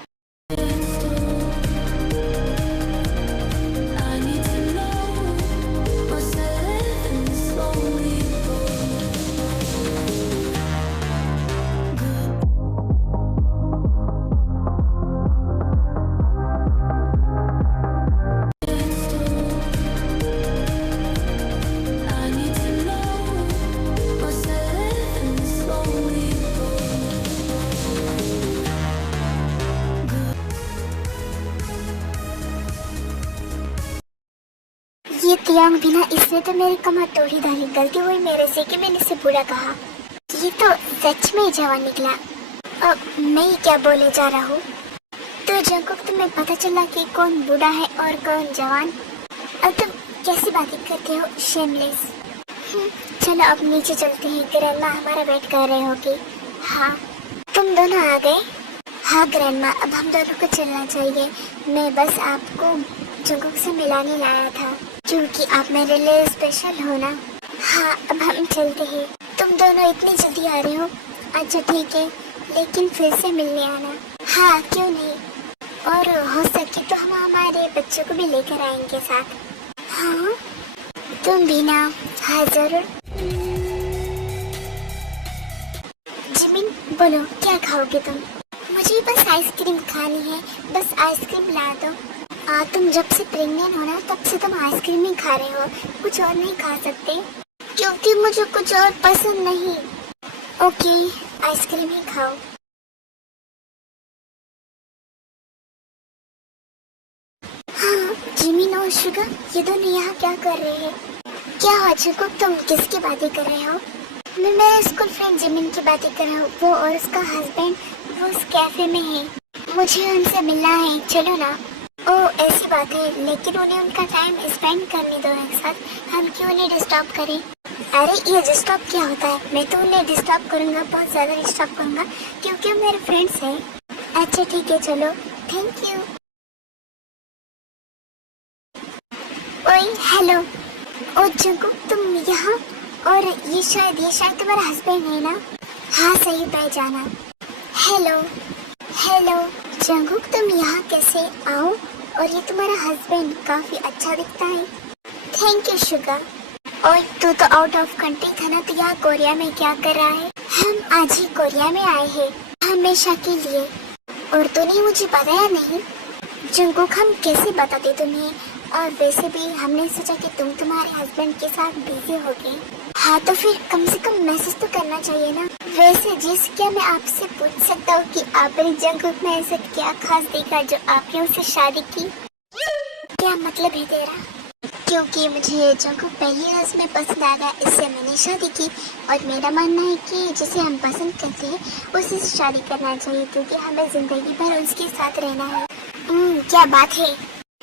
तियांग बिना इसने तो मेरी कमर तोड़ी डाली। गलती हुई मेरे से कि मैंने इसे बुरा कहा। ये तो सच में जवान निकला। अब मैं क्या बोले जा रहा हूँ। तो जंकुक तुम्हें पता चला कि कौन बूढ़ा है और कौन जवान। अब तुम कैसी बातें करते हो शेमलेस। चलो अब नीचे चलते हैं। ग्रैंडमा हमारा वेट कर रहे होगी। हाँ तुम दोनों आ गए। हाँ ग्रैंडमा अब हम दोनों को चलना चाहिए। मैं बस आपको जंकुक से मिलाने लाया था क्योंकि आप मेरे लिए स्पेशल हो ना। हाँ अब हम चलते हैं। तुम दोनों इतनी जल्दी आ रहे हो। अच्छा ठीक है लेकिन फिर से मिलने आना। हाँ क्यों नहीं, और हो सके तो हम हमारे बच्चों को भी लेकर आएंगे साथ। हाँ तुम भी ना। हाँ जरूर। जिमिन बोलो क्या खाओगे तुम। मुझे बस आइसक्रीम खानी है। बस आइसक्रीम ला दो। तुम जब से प्रेग्नेंट हो ना तब से तुम आइसक्रीम ही खा रहे हो, कुछ और नहीं खा सकते क्योंकि मुझे कुछ और पसंद नहीं। ओके आइसक्रीम ही खाओ। हाँ जिमिन और शुगर ये दोनों यहाँ क्या कर रहे हैं। क्या हो चिको तुम किसकी बातें कर रहे हो। मैं मेरे स्कूल फ्रेंड जिमिन की बातें कर रहा हूँ। वो और उसका हस्बैंड वो उस कैफे में है। मुझे उनसे मिलना है। चलो ना। ओह ऐसी बात है लेकिन उन्हें उनका टाइम स्पेंड करने दो एक साथ। हम क्यों उन्हें डिस्टर्ब करें। अरे ये डिस्टर्ब क्या होता है। मैं तो उन्हें डिस्टर्ब करूँगा, बहुत ज़्यादा डिस्टर्ब करूँगा क्योंकि वो मेरे फ्रेंड्स हैं। अच्छा ठीक है चलो थैंक यू। ओए हेलो। ओ जंकुक तुम यहाँ। और ये शायद तुम्हारा हस्बैंड है ना। हाँ सही पहचाना। हेलो हेलो जंकुक तुम यहाँ कैसे आओ। और ये तुम्हारा हस्बैंड काफी अच्छा दिखता है। Thank you sugar. और तू तो आउट ऑफ कंट्री था ना, तो यहाँ कोरिया में क्या कर रहा है। हम आज ही कोरिया में आए हैं हमेशा के लिए। और तूने मुझे बताया नहीं। जंकुक हम कैसे बताते तुम्हें। और वैसे भी हमने सोचा कि तुम तुम्हारे हस्बैंड के साथ बिजी हो गए। हाँ तो फिर कम से कम मैसेज तो करना चाहिए ना। वैसे जिस क्या मैं आपसे पूछ सकता हूँ कि आपने जंकुक में ऐसा क्या खास देखा जो आपने उससे शादी की। क्या मतलब है तेरा। क्योंकि मुझे जंकुक पहली नज़र में पसंद आ गया इससे मैंने शादी की। और मेरा मानना है कि जिसे हम पसंद करते हैं उसी से शादी करना चाहिए क्योंकि हमें जिंदगी भर उसके साथ रहना है। क्या बात है।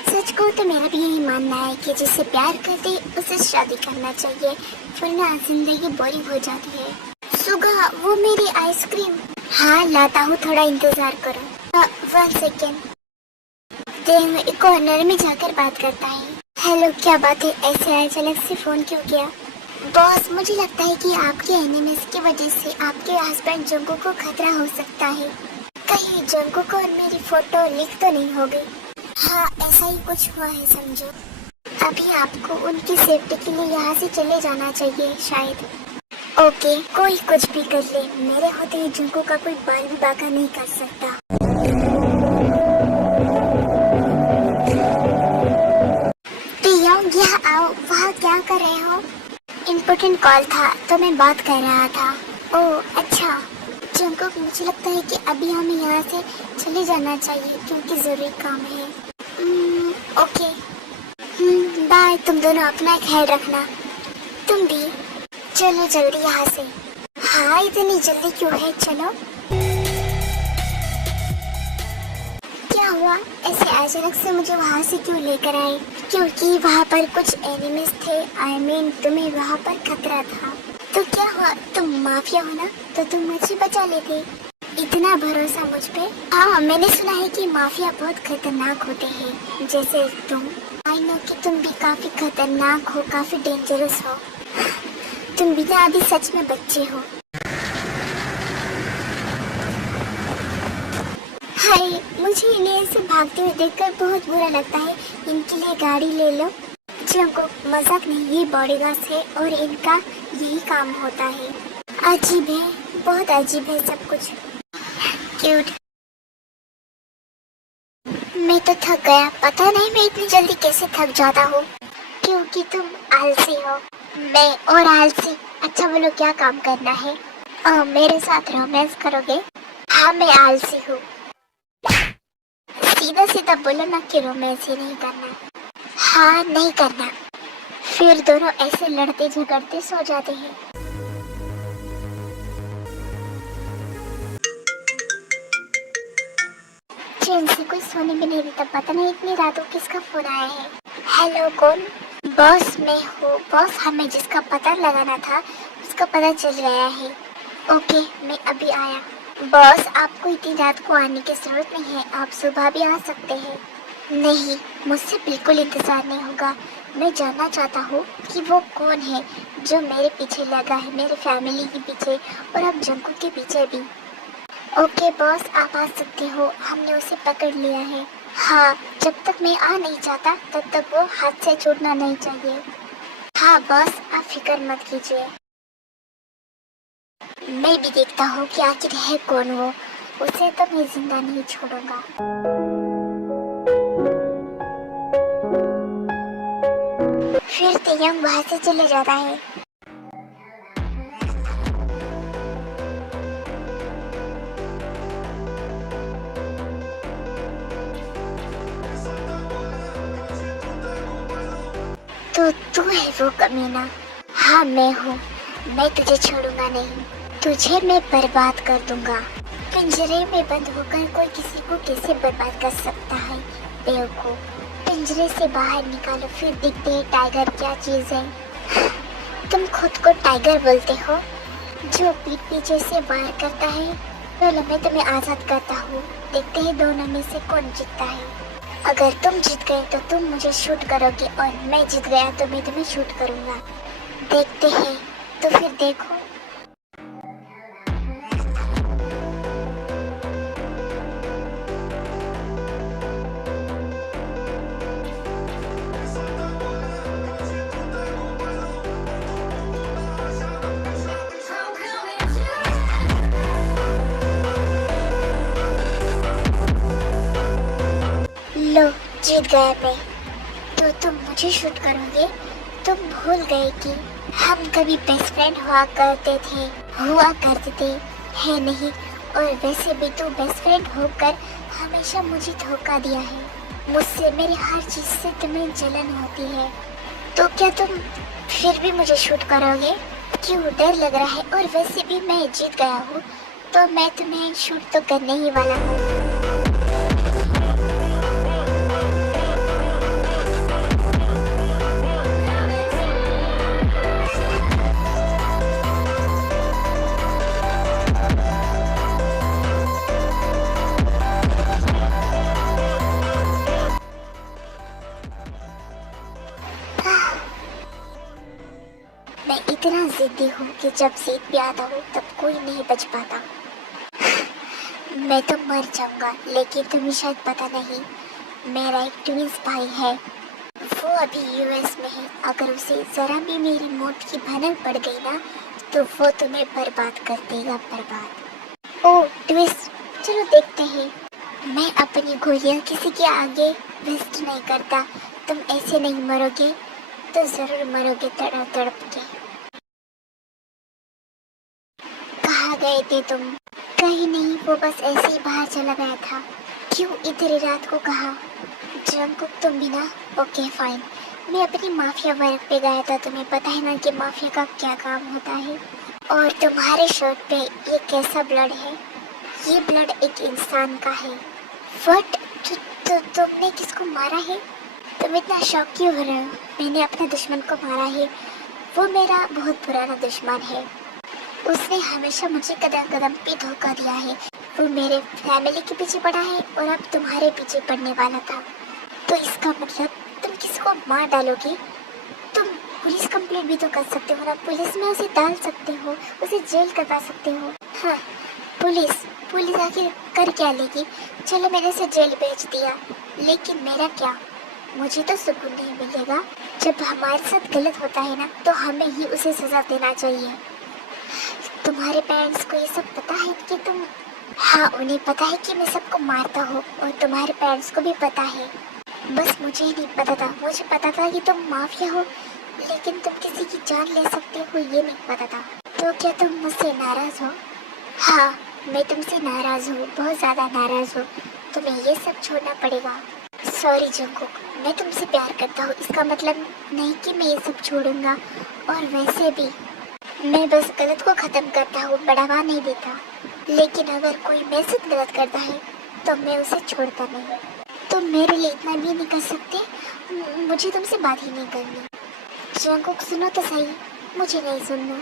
सच को तो मेरा भी यही मानना है कि जिससे प्यार करते उसे शादी करना चाहिए, वरना जिंदगी बोरिंग हो जाती है। सुगा वो मेरी आइसक्रीम। हाँ लाता हूँ थोड़ा इंतजार करो। 1 सेकेंड। एक कॉर्नर में जाकर बात करता है। हेलो क्या बात है, ऐसे अचानक से फोन क्यों किया। बॉस मुझे लगता है कि आपके एनिमीज की वजह से आपके हस्बैंड जंकुक को खतरा हो सकता है। कहीं जंकुक और मेरी फोटो लीक तो नहीं हो गई। हाँ ऐसा ही कुछ हुआ है समझो। अभी आपको उनकी सेफ्टी के लिए यहाँ से चले जाना चाहिए शायद। ओके कोई कुछ भी कर ले, मेरे होते ही जंकुक का कोई बाल भी बांका नहीं कर सकता। तियांग यहाँ आओ। वहाँ क्या कर रहे हो। इम्पोर्टेंट कॉल था तो मैं बात कर रहा था। ओह अच्छा जंकुक मुझे लगता है कि अभी हमें यहाँ से चले जाना चाहिए क्योंकि जरूरी काम है। Okay bye. तुम दोनों अपना ख्याल रखना। तुम भी चलो जल्दी यहाँ से। हाँ इतनी जल्दी क्यों है। चलो क्या हुआ ऐसे अचानक से मुझे वहाँ से क्यों लेकर आए। क्योंकि वहाँ पर कुछ एनिमीज थे। आई मीन तुम्हें वहाँ पर खतरा था। तो क्या हुआ तुम माफिया हो ना, तो तुम मुझे बचा लेते। इतना भरोसा मुझ पे। हाँ मैंने सुना है कि माफिया बहुत खतरनाक होते हैं जैसे तुम। आई नो कि तुम भी काफी खतरनाक हो, काफी डेंजरस हो। तुम भी ना अभी सच में बच्चे हो। हाय मुझे इन्हें ऐसे भागते हुए देखकर बहुत बुरा लगता है। इनके लिए गाड़ी ले लो। जंकुक मजाक नहीं, ये बॉडीगार्ड्स है और इनका यही काम होता है। अजीब है, बहुत अजीब है सब कुछ। क्यूट। मैं तो थक गया। पता नहीं मैं इतनी जल्दी कैसे थक जाता हूँ। क्योंकि तुम आलसी हो। मैं और आलसी। अच्छा बोलो क्या काम करना है। मेरे साथ रोमांस करोगे। हाँ मैं आलसी हूँ। सीधा सीधा बोलो ना कि रोमांस ही नहीं करना। हाँ नहीं करना। फिर दोनों ऐसे लड़ते झगड़ते सो जाते हैं। चैन से कोई सोने भी नहीं देता। पता नहीं इतनी रात को किसका फोन आया है। हेलो, कौन? बॉस, मैं हूँ। बॉस, हमें जिसका पता लगाना था उसका पता चल गया है। ओके, मैं अभी आया। बॉस, आपको इतनी रात को आने की जरूरत नहीं है, आप सुबह भी आ सकते हैं। नहीं, मुझसे बिल्कुल इंतजार नहीं होगा। मैं जानना चाहता हूँ कि वो कौन है जो मेरे पीछे लगा है, मेरे फैमिली के पीछे और अब जंकू के पीछे भी। ओके बॉस, आप आ सकते हो, हमने उसे पकड़ लिया है। हाँ, जब तक मैं आ नहीं चाहता तब तक वो हाथ से छूटना नहीं चाहिए। हाँ बॉस, आप फिक्र मत कीजिए, मैं भी देखता हूँ कि आखिर है कौन वो। उसे तो मैं जिंदा नहीं छोड़ूंगा। फिर तेयंग वहाँ से चले जाता है। तो तू है वो कमीना? हाँ मैं हूँ, मैं तुझे छोड़ूंगा नहीं, तुझे मैं बर्बाद कर दूंगा। पिंजरे में बंद होकर कोई किसी को कैसे बर्बाद कर सकता है? बेवकूफ, पिंजरे से बाहर निकालो, फिर दिखते है टाइगर क्या चीज है। तुम खुद को टाइगर बोलते हो जो पीठ पीछे से वार करता है। चलो मैं तुम्हें आजाद करता हूँ, देखते हैं दोनों में से कौन जीतता है। अगर तुम जीत गए तो तुम मुझे शूट करोगे और मैं जीत गया तो मैं तुम्हें शूट करूंगा। देखते हैं, तो फिर देखो। लो, जीत गया मैं। तो तुम मुझे शूट करोगे? तुम भूल गए कि हम कभी बेस्ट फ्रेंड हुआ करते थे, है नहीं? और वैसे भी तू बेस्ट फ्रेंड होकर हमेशा मुझे धोखा दिया है। मुझसे, मेरी हर चीज से तुम्हें जलन होती है। तो क्या तुम फिर भी मुझे शूट करोगे? क्यों, डर लग रहा है? और वैसे भी मैं जीत गया हूँ तो मैं तुम्हें शूट तो करने ही वाला हूँ। मैं इतना जिद्दी हूँ कि जब जीत भी आता हूँ तब कोई नहीं बच पाता। मैं तो मर जाऊंगा, लेकिन तुम्हें शायद पता नहीं, मेरा एक ट्विंस भाई है, वो अभी यूएस में है। अगर उसे जरा भी मेरी मौत की भनक पड़ गई ना तो वो तुम्हें बर्बाद कर देगा, बर्बाद। ओह ट्विस्ट, चलो देखते हैं। मैं अपनी गोलियां किसी के आगे वेस्ट नहीं करता। तुम ऐसे नहीं मरोगे तो जरूर मरोगे तड़प तड़प के। कहाँ गए थे तुम? कहीं नहीं, वो बस ऐसे ही बाहर चला गया था। क्यों इतनी रात को कहा? जंकुक तुम भी ना? ओके फाइन, मैं अपनी माफिया वर्क पे गया था। तुम्हें पता है ना कि माफिया का क्या काम होता है। और तुम्हारे शर्ट पे ये कैसा ब्लड है? ये ब्लड एक इंसान का है। व्हाट? तुमने किसको मारा है? तुम इतना शौक क्यों हो रहे हो? मैंने अपने दुश्मन को मारा है। वो मेरा बहुत पुराना दुश्मन है, उसने हमेशा मुझे कदम कदम पे धोखा दिया है। वो मेरे फैमिली के पीछे पड़ा है और अब तुम्हारे पीछे पड़ने वाला था। तो इसका मतलब तुम किसको मार डालोगे? तुम पुलिस कंप्लेंट भी तो कर सकते हो ना, पुलिस में उसे डाल सकते हो, उसे जेल करवा सकते हो। हाँ, पुलिस आखिर कर क्या लेगी? चलो मैंने उसे जेल भेज दिया, लेकिन मेरा क्या? मुझे तो सुकून नहीं मिलेगा। जब हमारे साथ गलत होता है ना तो हमें ही उसे सजा देना चाहिए। तुम्हारे पेरेंट्स को ये सब पता है कि तुम? हाँ, उन्हें पता है कि मैं सबको मारता हूँ और तुम्हारे पेरेंट्स को भी पता है। बस मुझे ही नहीं पता था। मुझे पता था कि तुम माफिया हो, लेकिन तुम किसी की जान ले सकते हो ये नहीं पता था। तो क्या तुम मुझसे नाराज हो? हाँ, मैं तुमसे नाराज हूँ, बहुत ज्यादा नाराज हूँ। तुम्हें ये सब छोड़ना पड़ेगा। सॉरी जंकुक, मैं तुमसे प्यार करता हूँ इसका मतलब नहीं कि मैं ये सब छोड़ूंगा। और वैसे भी मैं बस गलत को खत्म करता हूँ, बढ़ावा नहीं देता। लेकिन अगर कोई मेरे साथ गलत करता है तो मैं उसे छोड़ता नहीं। तुम मेरे लिए इतना भी नहीं कर सकते? मुझे तुमसे बात ही नहीं करनी। जंकुक सुनो तो सही, मुझे नहीं सुनना।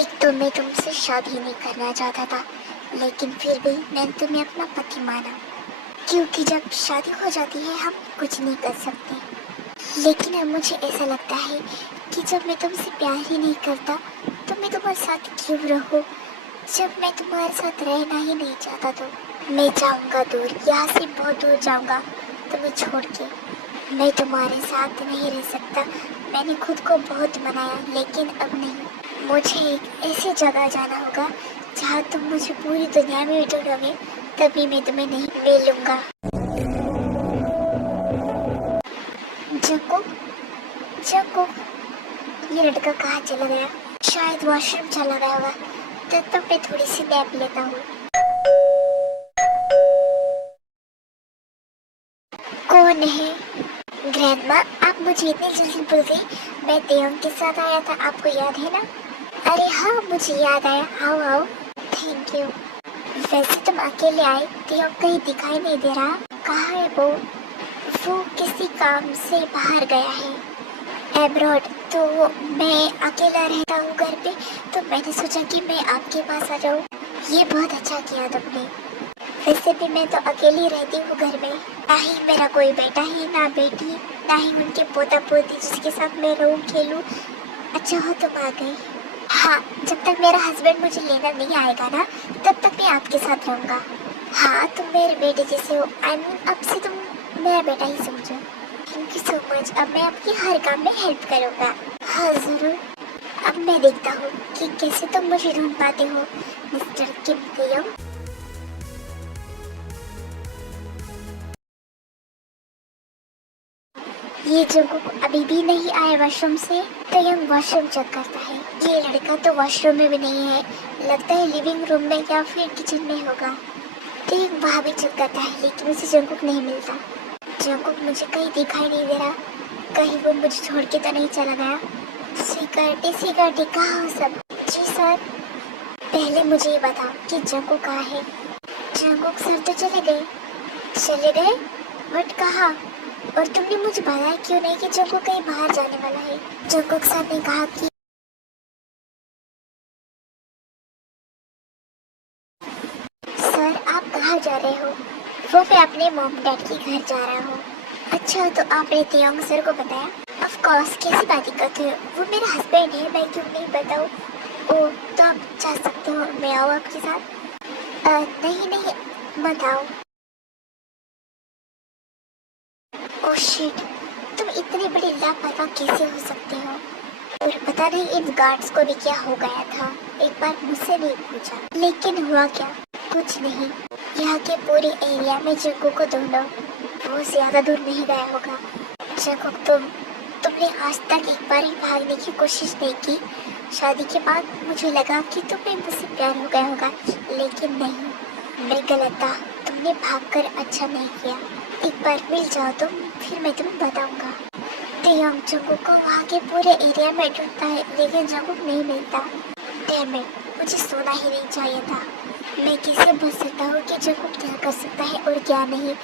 एक तो मैं तुमसे शादी नहीं करना चाहता था, लेकिन फिर भी मैंने तुम्हें अपना पति माना, क्योंकि जब शादी हो जाती है हम कुछ नहीं कर सकते। लेकिन अब मुझे ऐसा लगता है कि जब मैं तुमसे प्यार ही नहीं करता तो मैं तुम्हारे साथ क्यों रहूं? जब मैं तुम्हारे साथ रहना ही नहीं चाहता तो मैं जाऊंगा दूर, यहाँ से बहुत दूर जाऊंगा तुम्हें छोड़ के। मैं तुम्हारे साथ नहीं रह सकता। मैंने खुद को बहुत मनाया, लेकिन अब नहीं। मुझे एक ऐसी जगह जाना होगा जहाँ तुम मुझे पूरी दुनिया में ढूंढोगे, तभी मैं तुम्हें नहीं मिलूंगा। जंकुक, जंकुक, ये लड़का कहाँ चला गया? शायद वॉशरूम चला गया होगा। तब तक मैं थोड़ी सी नैप लेता हूँ। कौन है? ग्रैंडमा, आप मुझे इतनी जल्दी भूल गई। मैं तेयंग के साथ आया था, आपको याद है ना? अरे हाँ, मुझे याद आया। आओ आओ। Thank you. वैसे तुम अकेले आए, तेयंग कहीं दिखाई नहीं दे रहा। कहाँ है वो? वो किसी काम से बाहर गया है, एब्रॉड। तो मैं अकेला रहता हूँ घर पे, तो मैंने सोचा कि मैं आपके पास आ जाऊँ। ये बहुत अच्छा किया तुमने। वैसे भी मैं तो अकेली रहती हूँ घर में, ना ही मेरा कोई बेटा है, ना बेटी, ना ही उनके पोता पोती जिसके साथ मैं रहूँ खेलूँ। अच्छा हो तुम आ गए। हाँ, जब तक मेरा हस्बैंड मुझे लेना नहीं आएगा ना, तब तक मैं आपके साथ रहूँगा। हाँ, तुम मेरे बेटे जैसे हो। आई मीन, अब से तुम मेरा बेटा ही समझो। Thank you so much. अब मैं आपके हर काम में हेल्प करूँगा। हाँ जरूर। अब मैं देखता हूँ कि कैसे तुम मुझे ढूंढ पाते हो, मिस्टर किम तेयंग। ये जंकुक अभी भी नहीं आया वॉशरूम से। तेयंग वॉशरूम चेक करता है। ये लड़का तो वॉशरूम में भी नहीं है, लगता है लिविंग रूम में या फिर किचन में होगा। तेयंग वहाँ भी चेक करता है, लेकिन उसे जंकुक नहीं मिलता। जंकुक मुझे कहीं दिखाई नहीं दे रहा। कहीं वो मुझे छोड़ के तो नहीं चला गया? सिक्योरिटी कहाँ हो सब? जी सर। पहले मुझे ये बताओ कि जंकुक कहाँ है? जंकुक सर तो चले गए? बट कहाँ? और तुमने मुझे बताया क्यों नहीं कि जंकुक कहीं बाहर जाने वाला है? जंकुक सर ने कहा कि सर आप कहाँ जा रहे हो? वो मैं अपने मॉम डैड के घर जा रहा हूँ। अच्छा, तो आपने तेयंग सर को बताया? ऑफ कोर्स, कैसी बातें करते हो? वो मेरा हस्बैंड है, मैं क्यों नहीं बताऊँ? ओह, तो आप जा सकते हो, मैं आऊँ आपके साथ? नहीं, मत आओ। ओह शिट, तुम इतने बड़े लापरवाह कैसे हो सकते हो? और पता नहीं इन गार्ड्स को भी क्या हो गया था। एक बार मुझसे नहीं पूछा, लेकिन हुआ क्या? कुछ नहीं। यहाँ के पूरे एरिया में जंकुक को ढूंढो, वो ज्यादा दूर नहीं गया होगा। जंकुक, तुमने आज तक एक बार ही भागने की कोशिश नहीं की। शादी के बाद मुझे लगा कि तुम्हें मुझसे प्यार हो गया होगा, लेकिन नहीं, मैं गलत था। तुमने भागकर अच्छा नहीं किया। एक बार मिल जाओ तुम, फिर मैं तुम्हें बताऊंगा। तेयंग जंकुक को वहाँ के पूरे एरिया में ढूंढता है, लेकिन जंकुक नहीं मिलता। डैम इट, मुझे सोना ही नहीं चाहिए था। मैं कैसे बता सकता हूँ कि जंकुक क्या कर सकता है और क्या नहीं?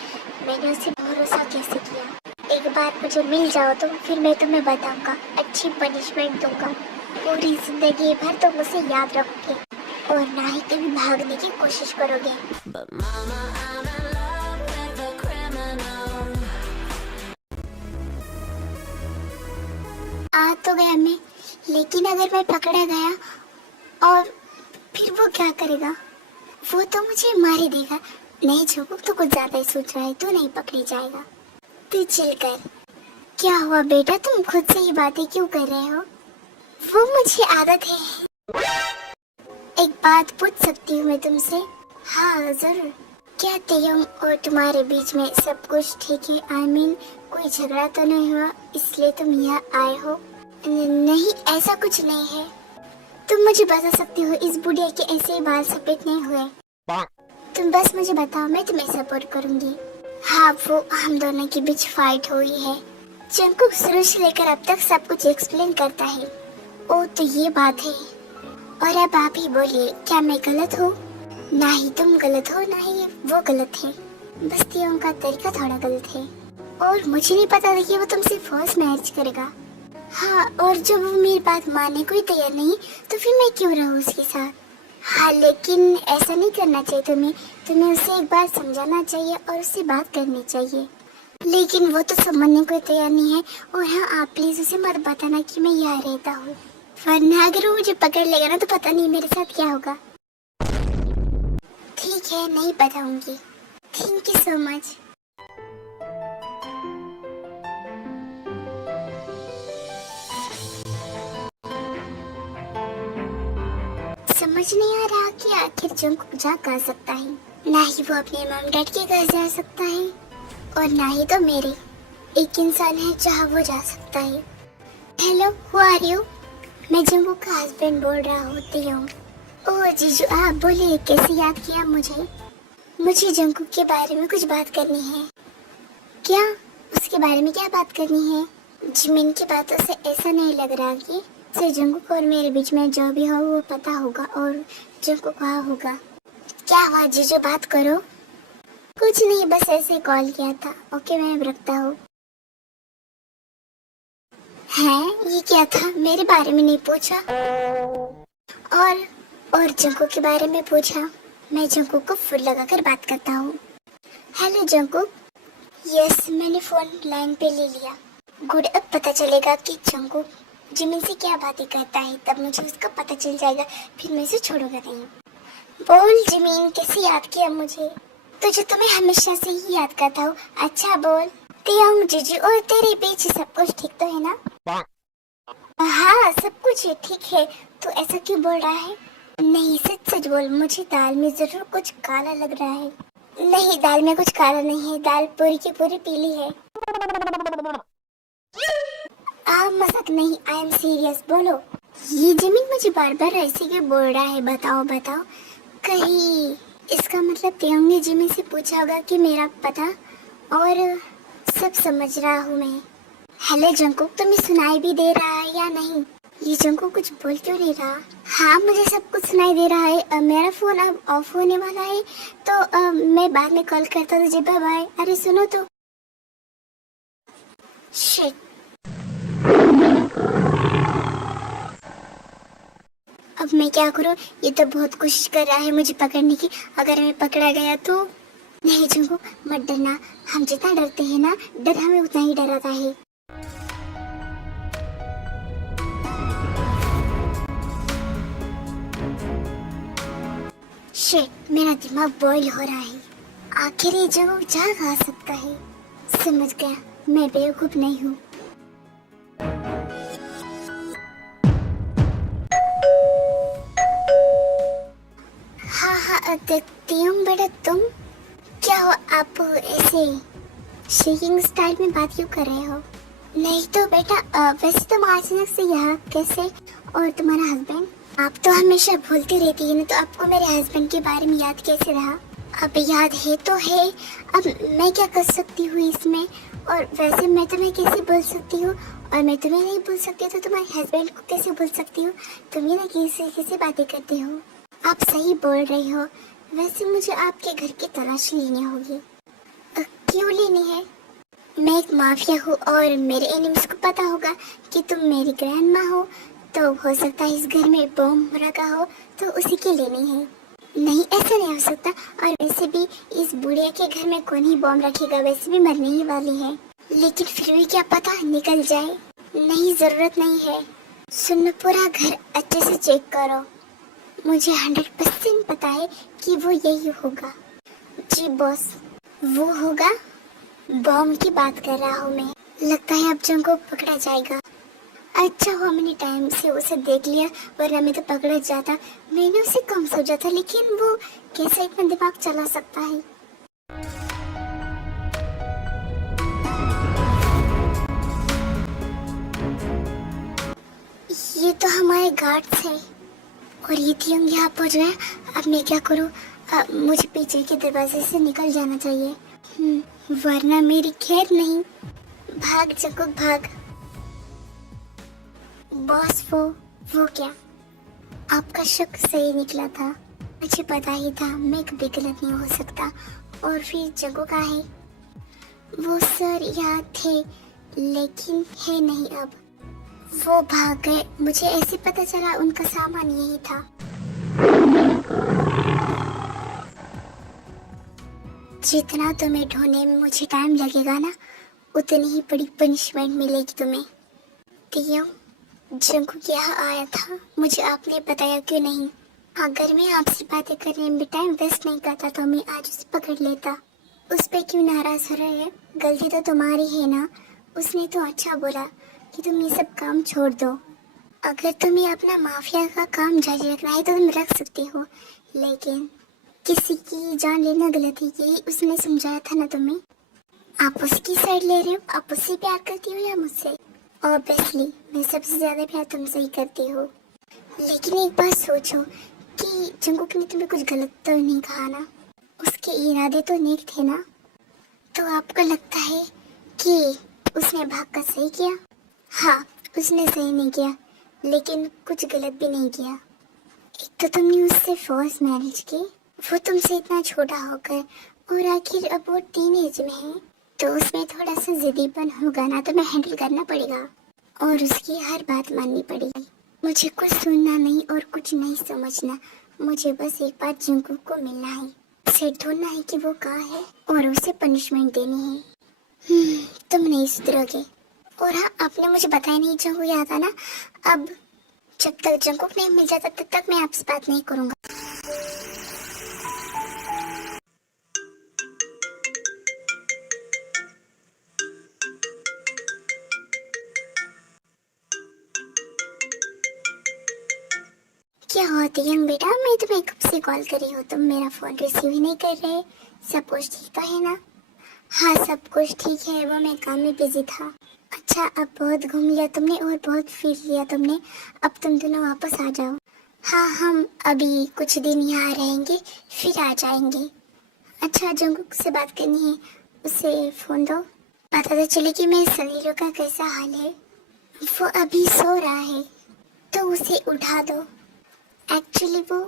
मैंने उसे भरोसा कैसे किया? एक बार मुझे मिल जाओ तुम, फिर मैं तुम्हें बताऊंगा, अच्छी पनिशमेंट दूंगा। पूरी जिंदगी भर तुम मुझे याद रखोगे और ना ही कभी भागने की कोशिश करोगे। But mama, I'm in love with a criminal. आ तो गया मैं, लेकिन अगर मैं पकड़ा गया और फिर वो क्या करेगा? वो तो मुझे मार ही देगा। नहीं जंकुक, तो कुछ ज्यादा ही सोच रहा है, तू नहीं पकड़ी जाएगा। तू चिल कर। क्या हुआ बेटा, तुम खुद से ये बातें क्यों कर रहे हो? वो मुझे आदत है। एक बात पूछ सकती हूँ मैं तुमसे? हाँ जरूर। क्या तेयंग और तुम्हारे बीच में सब कुछ ठीक है? आई मीन, कोई झगड़ा तो नहीं हुआ इसलिए तुम यहाँ आए हो? नहीं, ऐसा कुछ नहीं है। तुम मुझे बता सकती हो इस बुढ़िया के ऐसे ही बाल सफेद नहीं हुए। तुम बस मुझे बताओ, मैं तुम्हें सपोर्ट करूंगी। हाँ, वो हम दोनों के बीच फाइट हुई है। जंकुक शुरू से लेकर अब तक सब कुछ एक्सप्लेन करता है। ओ तो ये बात है। और अब आप ही बोलिए, क्या मैं गलत हूँ? ना ही तुम गलत हो, ना ही वो गलत है। बस तियोंग का तरीका थोड़ा गलत है। और मुझे नहीं पता था कि वो तुमसे फर्स्ट मैरिज करेगा। हाँ, और जब वो मेरी बात मानने को ही तैयार नहीं, तो फिर मैं क्यों रहूँ उसके साथ? हाँ, लेकिन ऐसा नहीं करना चाहिए तुम्हें उसे एक बार समझाना चाहिए और उससे बात करनी चाहिए। लेकिन वो तो समझने को तैयार नहीं है। और हाँ, आप प्लीज उसे मत बताना कि मैं यहाँ रहता हूँ, वरना अगर वो मुझे पकड़ लेगा ना तो पता नहीं मेरे साथ क्या होगा। ठीक है, नहीं बताऊंगी। Thank you so much. समझ नहीं आ रहा कि आखिर जंकुक जा कहाँ सकता है। ना ही वो अपने मॉम डैड के घर जा सकता है और ना ही तो मेरे। एक इंसान है जहाँ वो जा सकता है। Hello, who are you? मैं जंकुक का हस्बैंड बोल रहा हूँ, तियोंग। ओह जीजू, आप बोलिए, कैसे याद किया मुझे? मुझे जंकुक के बारे में कुछ बात करनी है। क्या? उसके बारे में क्या बात करनी है? जिमिन की बातों से ऐसा नहीं लग रहा कि से जंकुक और मेरे बीच में जो भी हो वो पता होगा और जंकुक वहाँ होगा। क्या हुआ जीजू, बात करो। कुछ नहीं, बस ऐसे कॉल किया था। ओके, मैं अब रखता हूँ। हैं, ये क्या था? मेरे बारे में नहीं पूछा और जंकुक के बारे में पूछा। मैं जंकुक को फुल लगाकर बात करता हूँ। Hello Jungkook. यस, मैंने फोन लाइन पे ले लिया। गुड, अब पता चलेगा कि जंकुक जिमिन से क्या बातें करता है, तब मुझे उसका पता चल जाएगा, फिर मैं उसे छोड़ूंगा नहीं। बोल जिमिन, कैसे याद किया मुझे? तुझे तो मैं हमेशा से ही याद करता हूँ। अच्छा बोल। तियोंग जीजू, और तेरे बीच सब कुछ ठीक तो है ना? हाँ, सब कुछ है, ठीक है। तू ऐसा क्यों बोल रहा है? नहीं, सच सच बोल, मुझे दाल में जरूर कुछ काला लग रहा है। नहीं, दाल में कुछ काला नहीं है, दाल पूरी की पूरी पीली है। मजाक नहीं, आई एम सीरियस, बोलो। ये जिमिन मुझे बार बार ऐसे क्यों बोल रहा है? बताओ बताओ। कहीं इसका मतलब तियोंग ने जिमिन से पूछा होगा कि मेरा पता, और सब समझ रहा हूँ मैं। हेलो जंकुक, तुम्हें सुनाई भी दे रहा है या नहीं? ये जंकुक कुछ बोल क्यों नहीं रहा? हाँ, मुझे सब कुछ सुनाई दे रहा है। मेरा फोन अब ऑफ होने वाला है, तो मैं बाद में कॉल करता हूँ तुझे। Bye bye. अरे सुनो तो। शिट। अब मैं क्या करूं? ये तो बहुत कोशिश कर रहा है मुझे पकड़ने की। अगर मैं पकड़ा गया तो? नहीं जंकुक, मत डरना। हम जितना डरते हैं ना, डर हमें उतना ही डराता है। शिट, मेरा दिमाग बॉईल हो रहा है। आखिर ये जंकुक जा कहाँ सकता है? समझ गया, मैं बेवकूफ नहीं हूँ। हाँ, देखती हूँ। बेटा तुम क्या हो? आप ऐसे शेकिंग स्टाइल में बात क्यों कर रहे हो? नहीं तो बेटा, वैसे तुम अचानक से यहाँ कैसे? और तुम्हारा हस्बैंड? आप तो हमेशा भूलती रहती है ना, तो आपको मेरे हस्बैंड के बारे में याद कैसे रहा? अब याद है तो है, अब मैं क्या कर सकती हूँ इसमें? और वैसे मैं तुम्हें कैसे भूल सकती हूँ? और मैं तुम्हें नहीं भूल सकती तो तुम्हारे हस्बैंड को कैसे भूल सकती हूँ? तुम ही ना कैसे बातें करती हो। आप सही बोल रही हो। वैसे मुझे आपके घर की तलाश लेनी होगी। क्यों लेनी है? मैं एक माफिया हूँ और मेरे एनिमीज को पता होगा कि तुम मेरी ग्रैंड माँ हो, तो हो सकता है इस घर में बॉम्ब रखा हो, तो उसी के लेनी है। नहीं, ऐसा नहीं हो सकता। और वैसे भी इस बुढ़िया के घर में कौन ही बॉम्ब रखेगा? वैसे भी मरने ही वाली है। लेकिन फिर भी क्या पता निकल जाए। नहीं, जरूरत नहीं है। सुनो, पूरा घर अच्छे से चेक करो। मुझे 100% पता है कि वो यही होगा। जी बॉस, वो होगा। बॉम्ब की बात कर रहा हूँ मैं। लगता है अब जंकुक पकड़ा जाएगा। अच्छा हुआ मैंने टाइम से उसे देख लिया, वरना मैं तो पकड़ा जाता। मैंने उसे कम सोचा था, लेकिन वो कैसे इतना दिमाग चला सकता है? ये तो हमारे गार्ड्स है और ये थियंग यहाँ पहुँच गए। अब मैं क्या करूँ? मुझे पीछे के दरवाजे से निकल जाना चाहिए, वरना मेरी खैर नहीं। भाग जंगकुक भाग। बॉस वो क्या? आपका शक सही निकला था। मुझे पता ही था मैं कभी गलत नहीं हो सकता। और फिर जंगकुक है, वो सर यहाँ थे लेकिन है नहीं अब। वो भाग गए। मुझे ऐसे पता चला उनका सामान यही था। जितना तुम्हें ढूंढने में मुझे टाइम लगेगा ना, उतनी ही बड़ी पनिशमेंट मिलेगी तुम्हें। तियो, जंगकुक यहाँ आया था, मुझे आपने बताया क्यों नहीं? अगर मैं आपसे बातें करने में टाइम वेस्ट नहीं करता तो मैं आज उसे पकड़ लेता। उस पे क्यों नाराज हो रहे हैं? गलती तो तुम्हारी है ना। उसने तो अच्छा बोला कि तुम ये सब काम छोड़ दो। अगर तुम्हें अपना माफिया का काम जारी रखना है तो तुम रख सकते हो, लेकिन किसी की जान लेना गलत है, यही उसने समझाया था ना तुम्हें। आप उसकी साइड ले रहे हो? आप उससे प्यार करती हो या मुझसे? ऑब्वियसली मैं सबसे ज्यादा प्यार तुमसे ही करती हूँ। लेकिन एक बात सोचो कि जंगकुक ने तुम्हें कुछ गलत तो नहीं कहा ना? उसके इरादे तो नेक थे ना? तो आपको लगता है कि उसने भाग कर सही किया? हाँ, उसने सही नहीं किया, लेकिन कुछ गलत भी नहीं किया। एक तो तुमने उससे फोर्स मैरिज की, वो तुमसे इतना छोटा होकर, और आखिर अब वो टीनेज में है, तो उसमें थोड़ा सा जिद्दीपन होगा ना, तो मैं हैंडल करना पड़ेगा और उसकी हर बात माननी पड़ेगी। मुझे कुछ सुनना नहीं और कुछ नहीं समझना। मुझे बस एक बार जंगकुक को मिलना है, उसे ढूंढना है कि वो कहाँ है और उसे पनिशमेंट देनी है। तुम नहीं सुधरोगे। और हाँ, आपने मुझे बताया नहीं जंगकुक यहाँ था ना। अब जब तक जंगकुक नहीं मिल जाता तब तक मैं आपसे बात नहीं करूँगा। क्या होती है बेटा? मैं तुम्हें कब से कॉल कर रही हूँ, तुम मेरा फोन रिसीव ही नहीं कर रहे। सब कुछ ठीक तो है ना? हाँ, सब कुछ ठीक है, वो मैं काम में बिजी था। अच्छा, अब बहुत घूम लिया तुमने और बहुत फिर लिया तुमने, अब तुम दोनों वापस आ जाओ। हाँ, हम अभी कुछ दिन यहाँ रहेंगे, फिर आ जाएंगे। अच्छा, जंगकुक से बात करनी है, उसे फोन दो। पता तो चले कि मैं सनीरो का कैसा हाल है। वो अभी सो रहा है, तो उसे उठा दो। एक्चुअली वो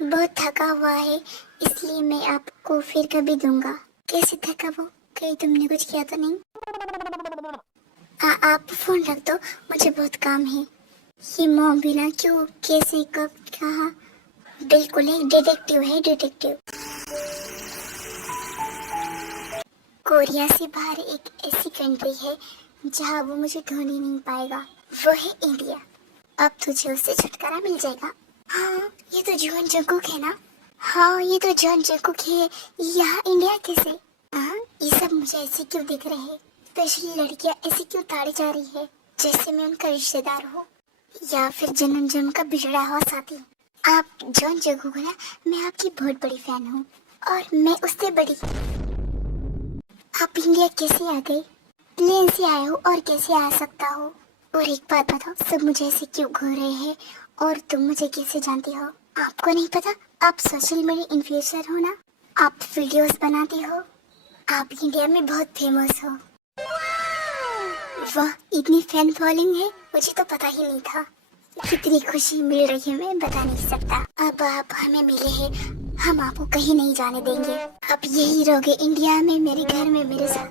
बहुत थका हुआ है, इसलिए मैं आपको फिर कभी दूंगा। कैसे थका वो? कहीं तुमने कुछ किया तो नहीं? आप फोन रख दो, मुझे बहुत काम है। ये मॉम बिना क्यों, कैसे, कब, कहाँ? बिल्कुल एक डिटेक्टिव है, डिटेक्टिव। कोरिया से बाहर एक ऐसी कंट्री है जहाँ वो मुझे ढूंढ ही नहीं पाएगा, वो है इंडिया। अब तुझे उससे छुटकारा मिल जाएगा। हाँ, ये तो जॉन जंगकुक है ना? हाँ, ये तो जॉन जंगकुक है। यहाँ इंडिया कैसे? हाँ, ये सब मुझे ऐसे क्यों दिख रहे हैं? स्पेशली लड़कियाँ ऐसे क्यों ताड़ी जा रही है, जैसे मैं उनका रिश्तेदार हूँ या फिर जन्म जन्म का बिछड़ा हुआ साथी। आप जॉन जंगकुक ना? मैं आपकी बहुत बड़ी फैन हूँ और मैं उससे बड़ी। आप इंडिया कैसे आ गए? प्लेन से आए हो और कैसे आ सकता हो? और एक बात बताओ, सब मुझे ऐसे क्यों घूर रहे हैं और तुम मुझे कैसे जानती हो? आपको नहीं पता आप सोशल मीडिया इन्फ्लुएंसर हो ना? आप वीडियोस बनाती हो, आप इंडिया में बहुत फेमस हो। वाह, इतनी फैन फॉलोइंग है, मुझे तो पता ही नहीं था। कितनी खुशी मिल रही है मैं बता नहीं सकता। अब आप हमें मिले हैं, हम आपको कहीं नहीं जाने देंगे। आप यही रहोगे इंडिया में, मेरे घर में मेरे साथ।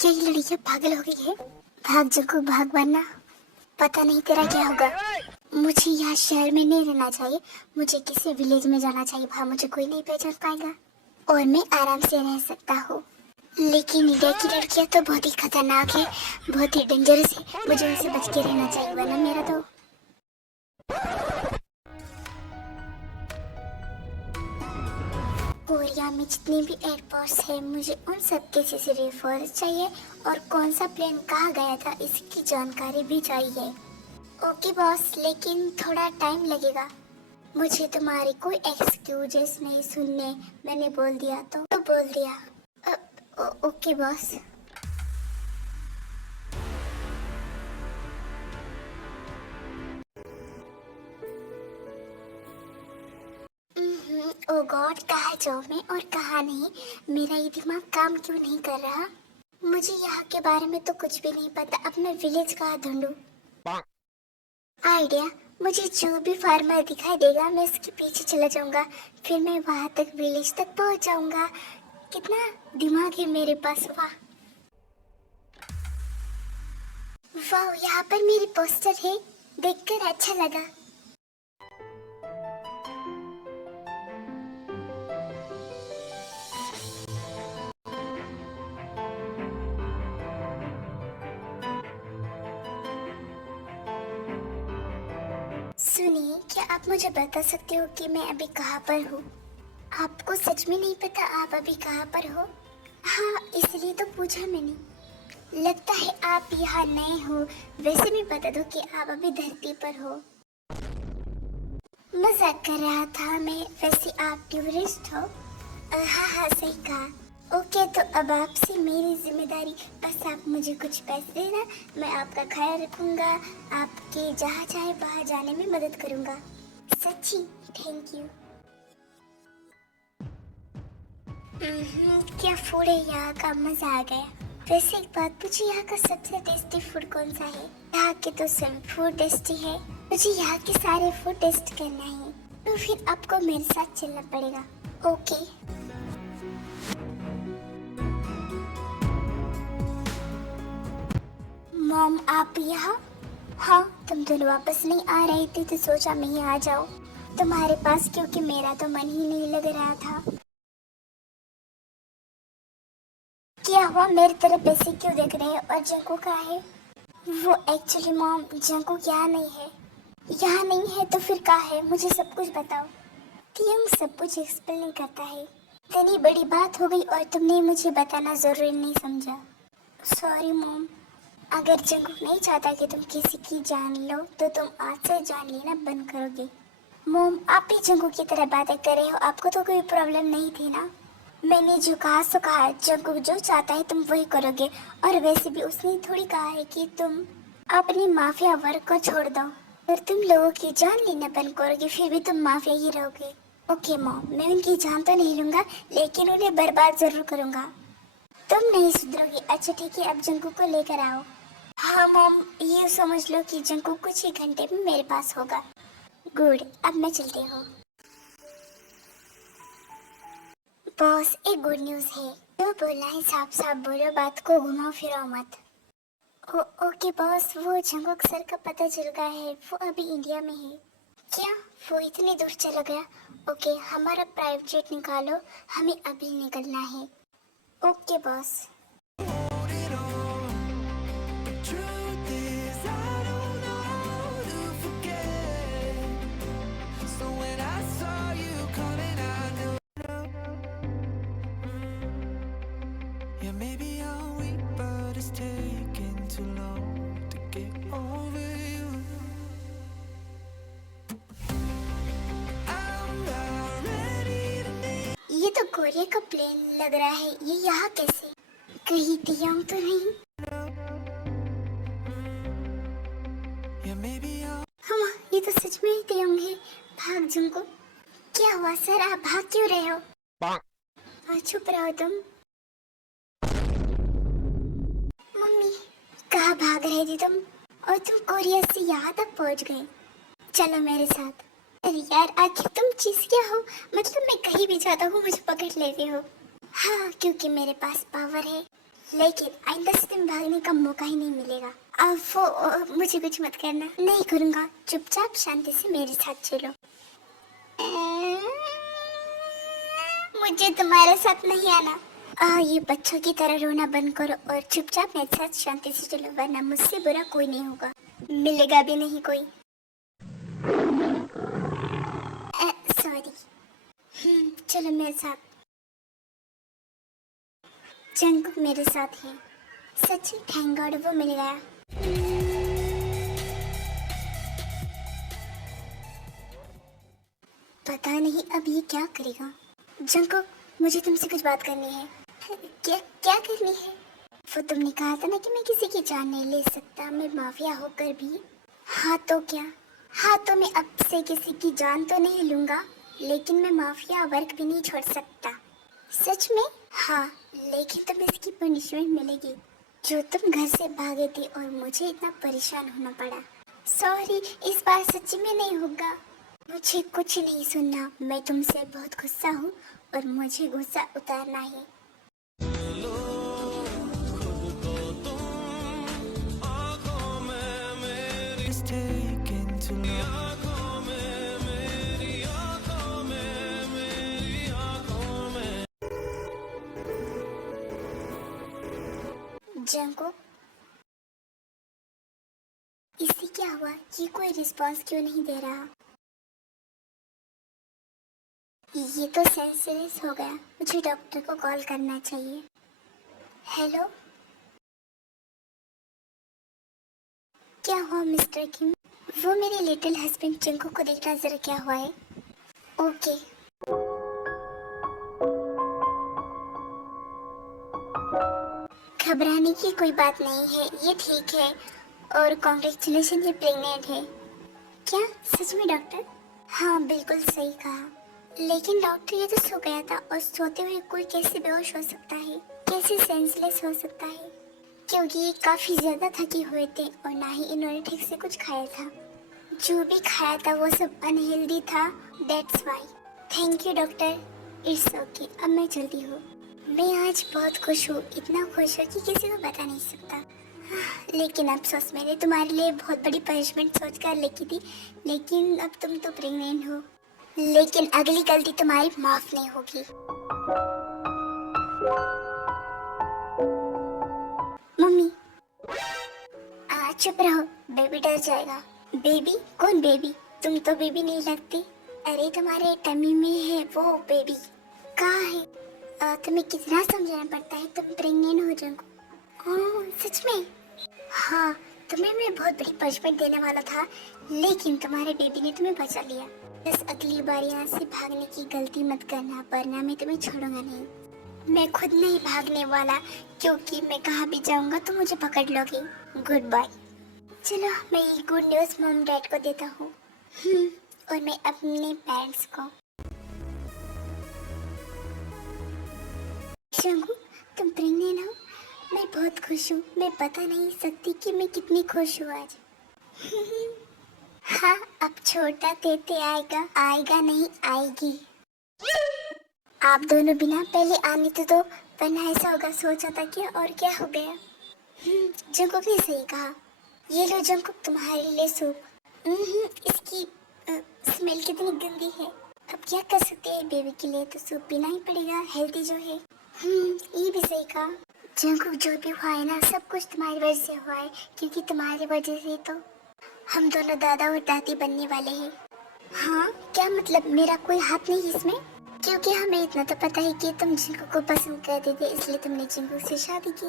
क्या ये लड़कियाँ पागल हो गई है? भाग जंगकुक भाग, वरना पता नहीं तेरा क्या होगा। मुझे यहाँ शहर में नहीं रहना चाहिए, मुझे किसी विलेज में जाना चाहिए, वहाँ मुझे कोई नहीं पहचान पाएगा और मैं आराम से रह सकता हूँ। लेकिन इंडिया की लड़कियाँ तो बहुत ही खतरनाक है, बहुत ही डेंजरस है, मुझे उनसे बच के रहना चाहिए, वरना मेरा तो। कोरिया में जितने भी एयरपोर्ट्स हैं, मुझे उन सब के CCTV फुटेज चाहिए और कौन सा प्लेन कहाँ गया था इसकी जानकारी भी चाहिए। ओके बॉस, लेकिन थोड़ा टाइम लगेगा। मुझे तुम्हारी कोई एक्सक्यूजेस नहीं सुनने, मैंने बोल दिया तो बोल दिया। Okay boss. ओ गॉड, कहाँ जाऊँ मैं और कहाँ नहीं? मेरा ये दिमाग काम क्यों नहीं कर रहा? मुझे यहाँ के बारे में तो कुछ भी नहीं पता। अब मैं विलेज कहाँ ढूंढूं? आइडिया, मुझे जो भी फार्मर दिखाई देगा मैं उसके पीछे चला जाऊंगा, फिर मैं वहां तक विलेज तक पहुंच जाऊंगा। कितना दिमाग है मेरे पास! वाह वाह, यहाँ पर मेरी पोस्टर है, देखकर अच्छा लगा। सुनिए, क्या आप मुझे बता सकते हो कि मैं अभी कहाँ पर हूँ? आपको सच में नहीं पता आप अभी कहाँ पर हो? हाँ, इसलिए तो पूछा मैंने। लगता है आप यहाँ नए हो। वैसे भी बता दो कि आप अभी धरती पर हो। मजाक कर रहा था मैं। वैसे आप टूरिस्ट हो? हाँ हाँ, सही कहा। ओके, तो अब आपसे मेरी जिम्मेदारी, बस आप मुझे कुछ पैसे देना, मैं आपका ख्याल रखूंगा, आपके जहाँ चाहे वहाँ जाने में मदद करूंगा। सच्ची? Thank you. क्या फूड है यहाँ का, मजा आ गया। वैसे एक बात पूछे, यहाँ का सबसे टेस्टी फूड कौन सा है? यहाँ के तो सभी फूड टेस्टी है, मुझे यहाँ के सारे फूड टेस्ट करना है, तो फिर आपको मेरे साथ चलना पड़ेगा। ओके। मॉम, आप यहाँ? हाँ, तुम दोनों वापस नहीं आ रही थी तो सोचा मैं ही आ जाऊँ तुम्हारे पास, क्योंकि मेरा तो मन ही नहीं लग रहा था। क्या हुआ? मेरी तरफ ऐसे क्यों देख रहे हो? और जंकू कहाँ है? वो एक्चुअली मॉम, जंकू यहाँ नहीं है। यहाँ नहीं है तो फिर कहाँ है? मुझे सब कुछ बताओ। तियंग सब कुछ एक्सप्लेन करता है। इतनी बड़ी बात हो गई और तुमने मुझे बताना जरूरी नहीं समझा। Sorry mom. अगर जंकू नहीं चाहता कि तुम किसी की जान लो तो तुम आज से जान लेना बंद करोगे। मॉम, आप भी जंकू की तरह बातें कर रहे हो, आपको तो कोई प्रॉब्लम नहीं थी ना? मैंने जो कहा सो कहा, जंकू जो चाहता है तुम वही करोगे। और वैसे भी उसने थोड़ी कहा है कि तुम अपनी माफिया वर्क को छोड़ दो। और तुम लोगों की जान लेना बंद करोगे, फिर भी तुम माफिया ही रहोगे। ओके मॉम, मैं उनकी जान तो नहीं लूंगा, लेकिन उन्हें बर्बाद जरूर करूंगा। तुम नहीं सुधरोगी। अच्छा ठीक है, अब जंकू को लेकर आओ। हाँ मॉम, ये समझ लो कि जंकू कुछ ही घंटे में मेरे पास होगा। गुड, अब मैं चलती हूँ। बॉस, एक गुड न्यूज़ है। जो बोलना है साफ साफ बोलो, बात को घुमाओ फिराओ मत। ओके बॉस, वो जंगुक सर का पता चल गया है, वो अभी इंडिया में है। क्या? वो इतनी दूर चला गया? ओके, हमारा प्राइवेट जेट निकालो, हमें अभी निकलना है। Okay boss. Truth is, I don't know how to forget. So when I saw you coming, I knew. Yeah, maybe I'm weak, but it's taking too long to get over you. I'm not ready to meet. ये तो कोरिया का प्लेन लग रहा है, ये यहाँ कैसे? कहीं तियांग तो नहीं? Yeah, maybe I'm. हाँ, ये तो सच में ही तियांग है। भाग जंगुक। क्या हुआ सर, आप भाग क्यों रहे हो? चुप रहो तुम। मम्मी, कहाँ भाग रहे थे तुम? और तुम कोरिया से यहाँ तक पहुँच गए। चलो मेरे साथ। अरे यार, आखिर तुम चीज क्या हो? मतलब मैं कहीं भी जाता हूँ मुझे पकड़ लेते हो। हाँ, क्योंकि मेरे पास पावर है, लेकिन आइंदा से तुम भागने का मौका ही नहीं मिलेगा। अब वो मुझे कुछ मत करना। नहीं करूँगा, चुपचाप शांति से मेरे साथ चलो। मुझे तुम्हारे साथ नहीं आना। ये बच्चों की तरह रोना बंद करो और चुपचाप मेरे साथ शांति से चलो, वरना मुझसे बुरा कोई नहीं होगा, मिलेगा भी नहीं कोई। सॉरी। चलो मेरे साथ। जंगुक मेरे साथ है। सच्ची थैंक गॉड वो मिल गया। पता नहीं अब ये क्या करेगा। जंगुक, मुझे तुमसे कुछ बात करनी है। क्या क्या करनी है? वो तुमने कहा था ना कि मैं किसी की जान नहीं ले सकता, मैं माफिया होकर भी। हाँ तो क्या? हाँ तो मैं अब से किसी की जान तो नहीं लूंगा, लेकिन मैं माफिया वर्क भी नहीं छोड़ सकता। सच में? हाँ, लेकिन तुम्हें इसकी पनिशमेंट मिलेगी। जो तुम घर से भागे थे और मुझे इतना परेशान होना पड़ा। सॉरी, इस बार सच्ची में नहीं होगा। मुझे कुछ नहीं सुनना। मैं तुमसे बहुत गुस्सा हूँ और मुझे गुस्सा उतारना है। जंको, इसे क्या हुआ? ये कोई रिस्पांस क्यों नहीं दे रहा? ये तो सेंसलेस हो गया। मुझे डॉक्टर को कॉल करना चाहिए। हेलो, क्या हुआ मिस्टर किम? वो मेरे लिटिल हस्बैंड जंको को देखना जरा क्या हुआ है। ओके। घबराने की कोई बात नहीं है, ये ठीक है। और कॉन्ग्रेचुलेशन, ये प्रेग्नेंट है। क्या सच में डॉक्टर? हाँ, बिल्कुल सही कहा। लेकिन डॉक्टर, ये तो सो गया था और सोते हुए कोई कैसे बेहोश हो सकता है, कैसे सेंसलेस हो सकता है? क्योंकि ये काफी ज्यादा थके हुए थे और ना ही इन्होंने ठीक से कुछ खाया था। जो भी खाया था वो सब अनहेल्दी था। That's why. Thank you doctor, it's okay. अब मैं चलती हूँ। मैं आज बहुत खुश हूँ, इतना खुश हूँ कि किसी को बता नहीं सकता। लेकिन अफसोस, मैंने तुम्हारे लिए बहुत बड़ी पनिशमेंट सोच कर लिखी थी, लेकिन अब तुम तो प्रेग्नेंट हो। लेकिन अगली गलती तुम्हारी माफ नहीं होगी। मम्मी, चुप रहो, बेबी डर जाएगा। बेबी? कौन बेबी? तुम तो बेबी नहीं लगती। अरे तुम्हारे टमी में है वो बेबी। कहाँ है? तुम्हें कितना समझाना पड़ता है, तुम प्रेग्नेंट हो जाओ। सच में? हाँ, तुम्हें मैं बहुत बड़ी पनिशमेंट देने वाला था, लेकिन तुम्हारे बेबी ने तुम्हें बचा लिया। बस अगली बार यहाँ से भागने की गलती मत करना, वरना मैं तुम्हें छोड़ूंगा नहीं। मैं खुद नहीं भागने वाला, क्योंकि मैं कहाँ भी जाऊंगा तो मुझे पकड़ लोगे। Goodbye. चलो, मैं ये गुड न्यूज़ मॉम डैड को देता हूँ, और मैं अपने पेरेंट्स को। शंकु, तुम प्रेग्नेंट हो? मैं बहुत खुश हूँ। मैं बता नहीं सकती कि मैं कितनी खुश हूँ आज। हाँ, अब छोटा तेते आएगा। आएगा नहीं, आएगी। आप दोनों बिना पहले आने तो दो, वरना ऐसा होगा सोचा था क्या और क्या हो गया। जंकुक ने सही कहा। ये लो जंकुक, तुम्हारे लिए सूप। इसकी स्मेल कितनी गंदी है। अब क्या कर सकते हैं, बेबी के लिए तो सूप पीना ही पड़ेगा, हेल्दी जो है। ये भी सही कहा। जंकुक, जो भी हुआ है ना, सब कुछ तुम्हारी वजह से हुआ है, क्योंकि तुम्हारी वजह से तो हम दोनों दादा और दादी बनने वाले हैं। हाँ, क्या मतलब? मेरा कोई हाथ नहीं इसमें? क्योंकि हमें इतना तो पता है कि तुम जिंकू को पसंद करते थे, इसलिए तुमने जिंकू से शादी की,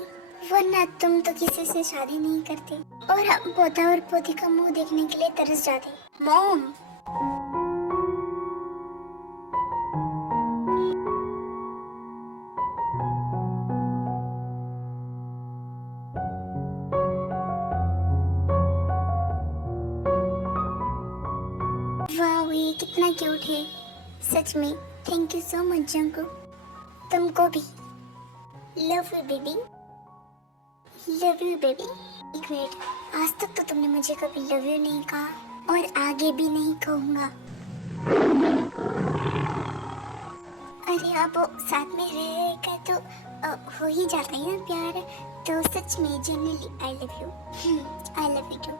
वरना तुम तो किसी से शादी नहीं करते और हम पोता और पोती का मुंह देखने के लिए तरस जाते। मॉम, वाह, ये कितना क्यूट है। सच में थैंक यू सो मच जंकू। तुमको भी। Love you baby. Love you baby. एक मिनट, आज तक तो तुमने मुझे कभी लव यू नहीं कहा और आगे भी नहीं कहूँगा। अरे अब साथ में रहकर तो हो ही जाता है ना प्यार। तो सच में genuinely I love you. I love you to.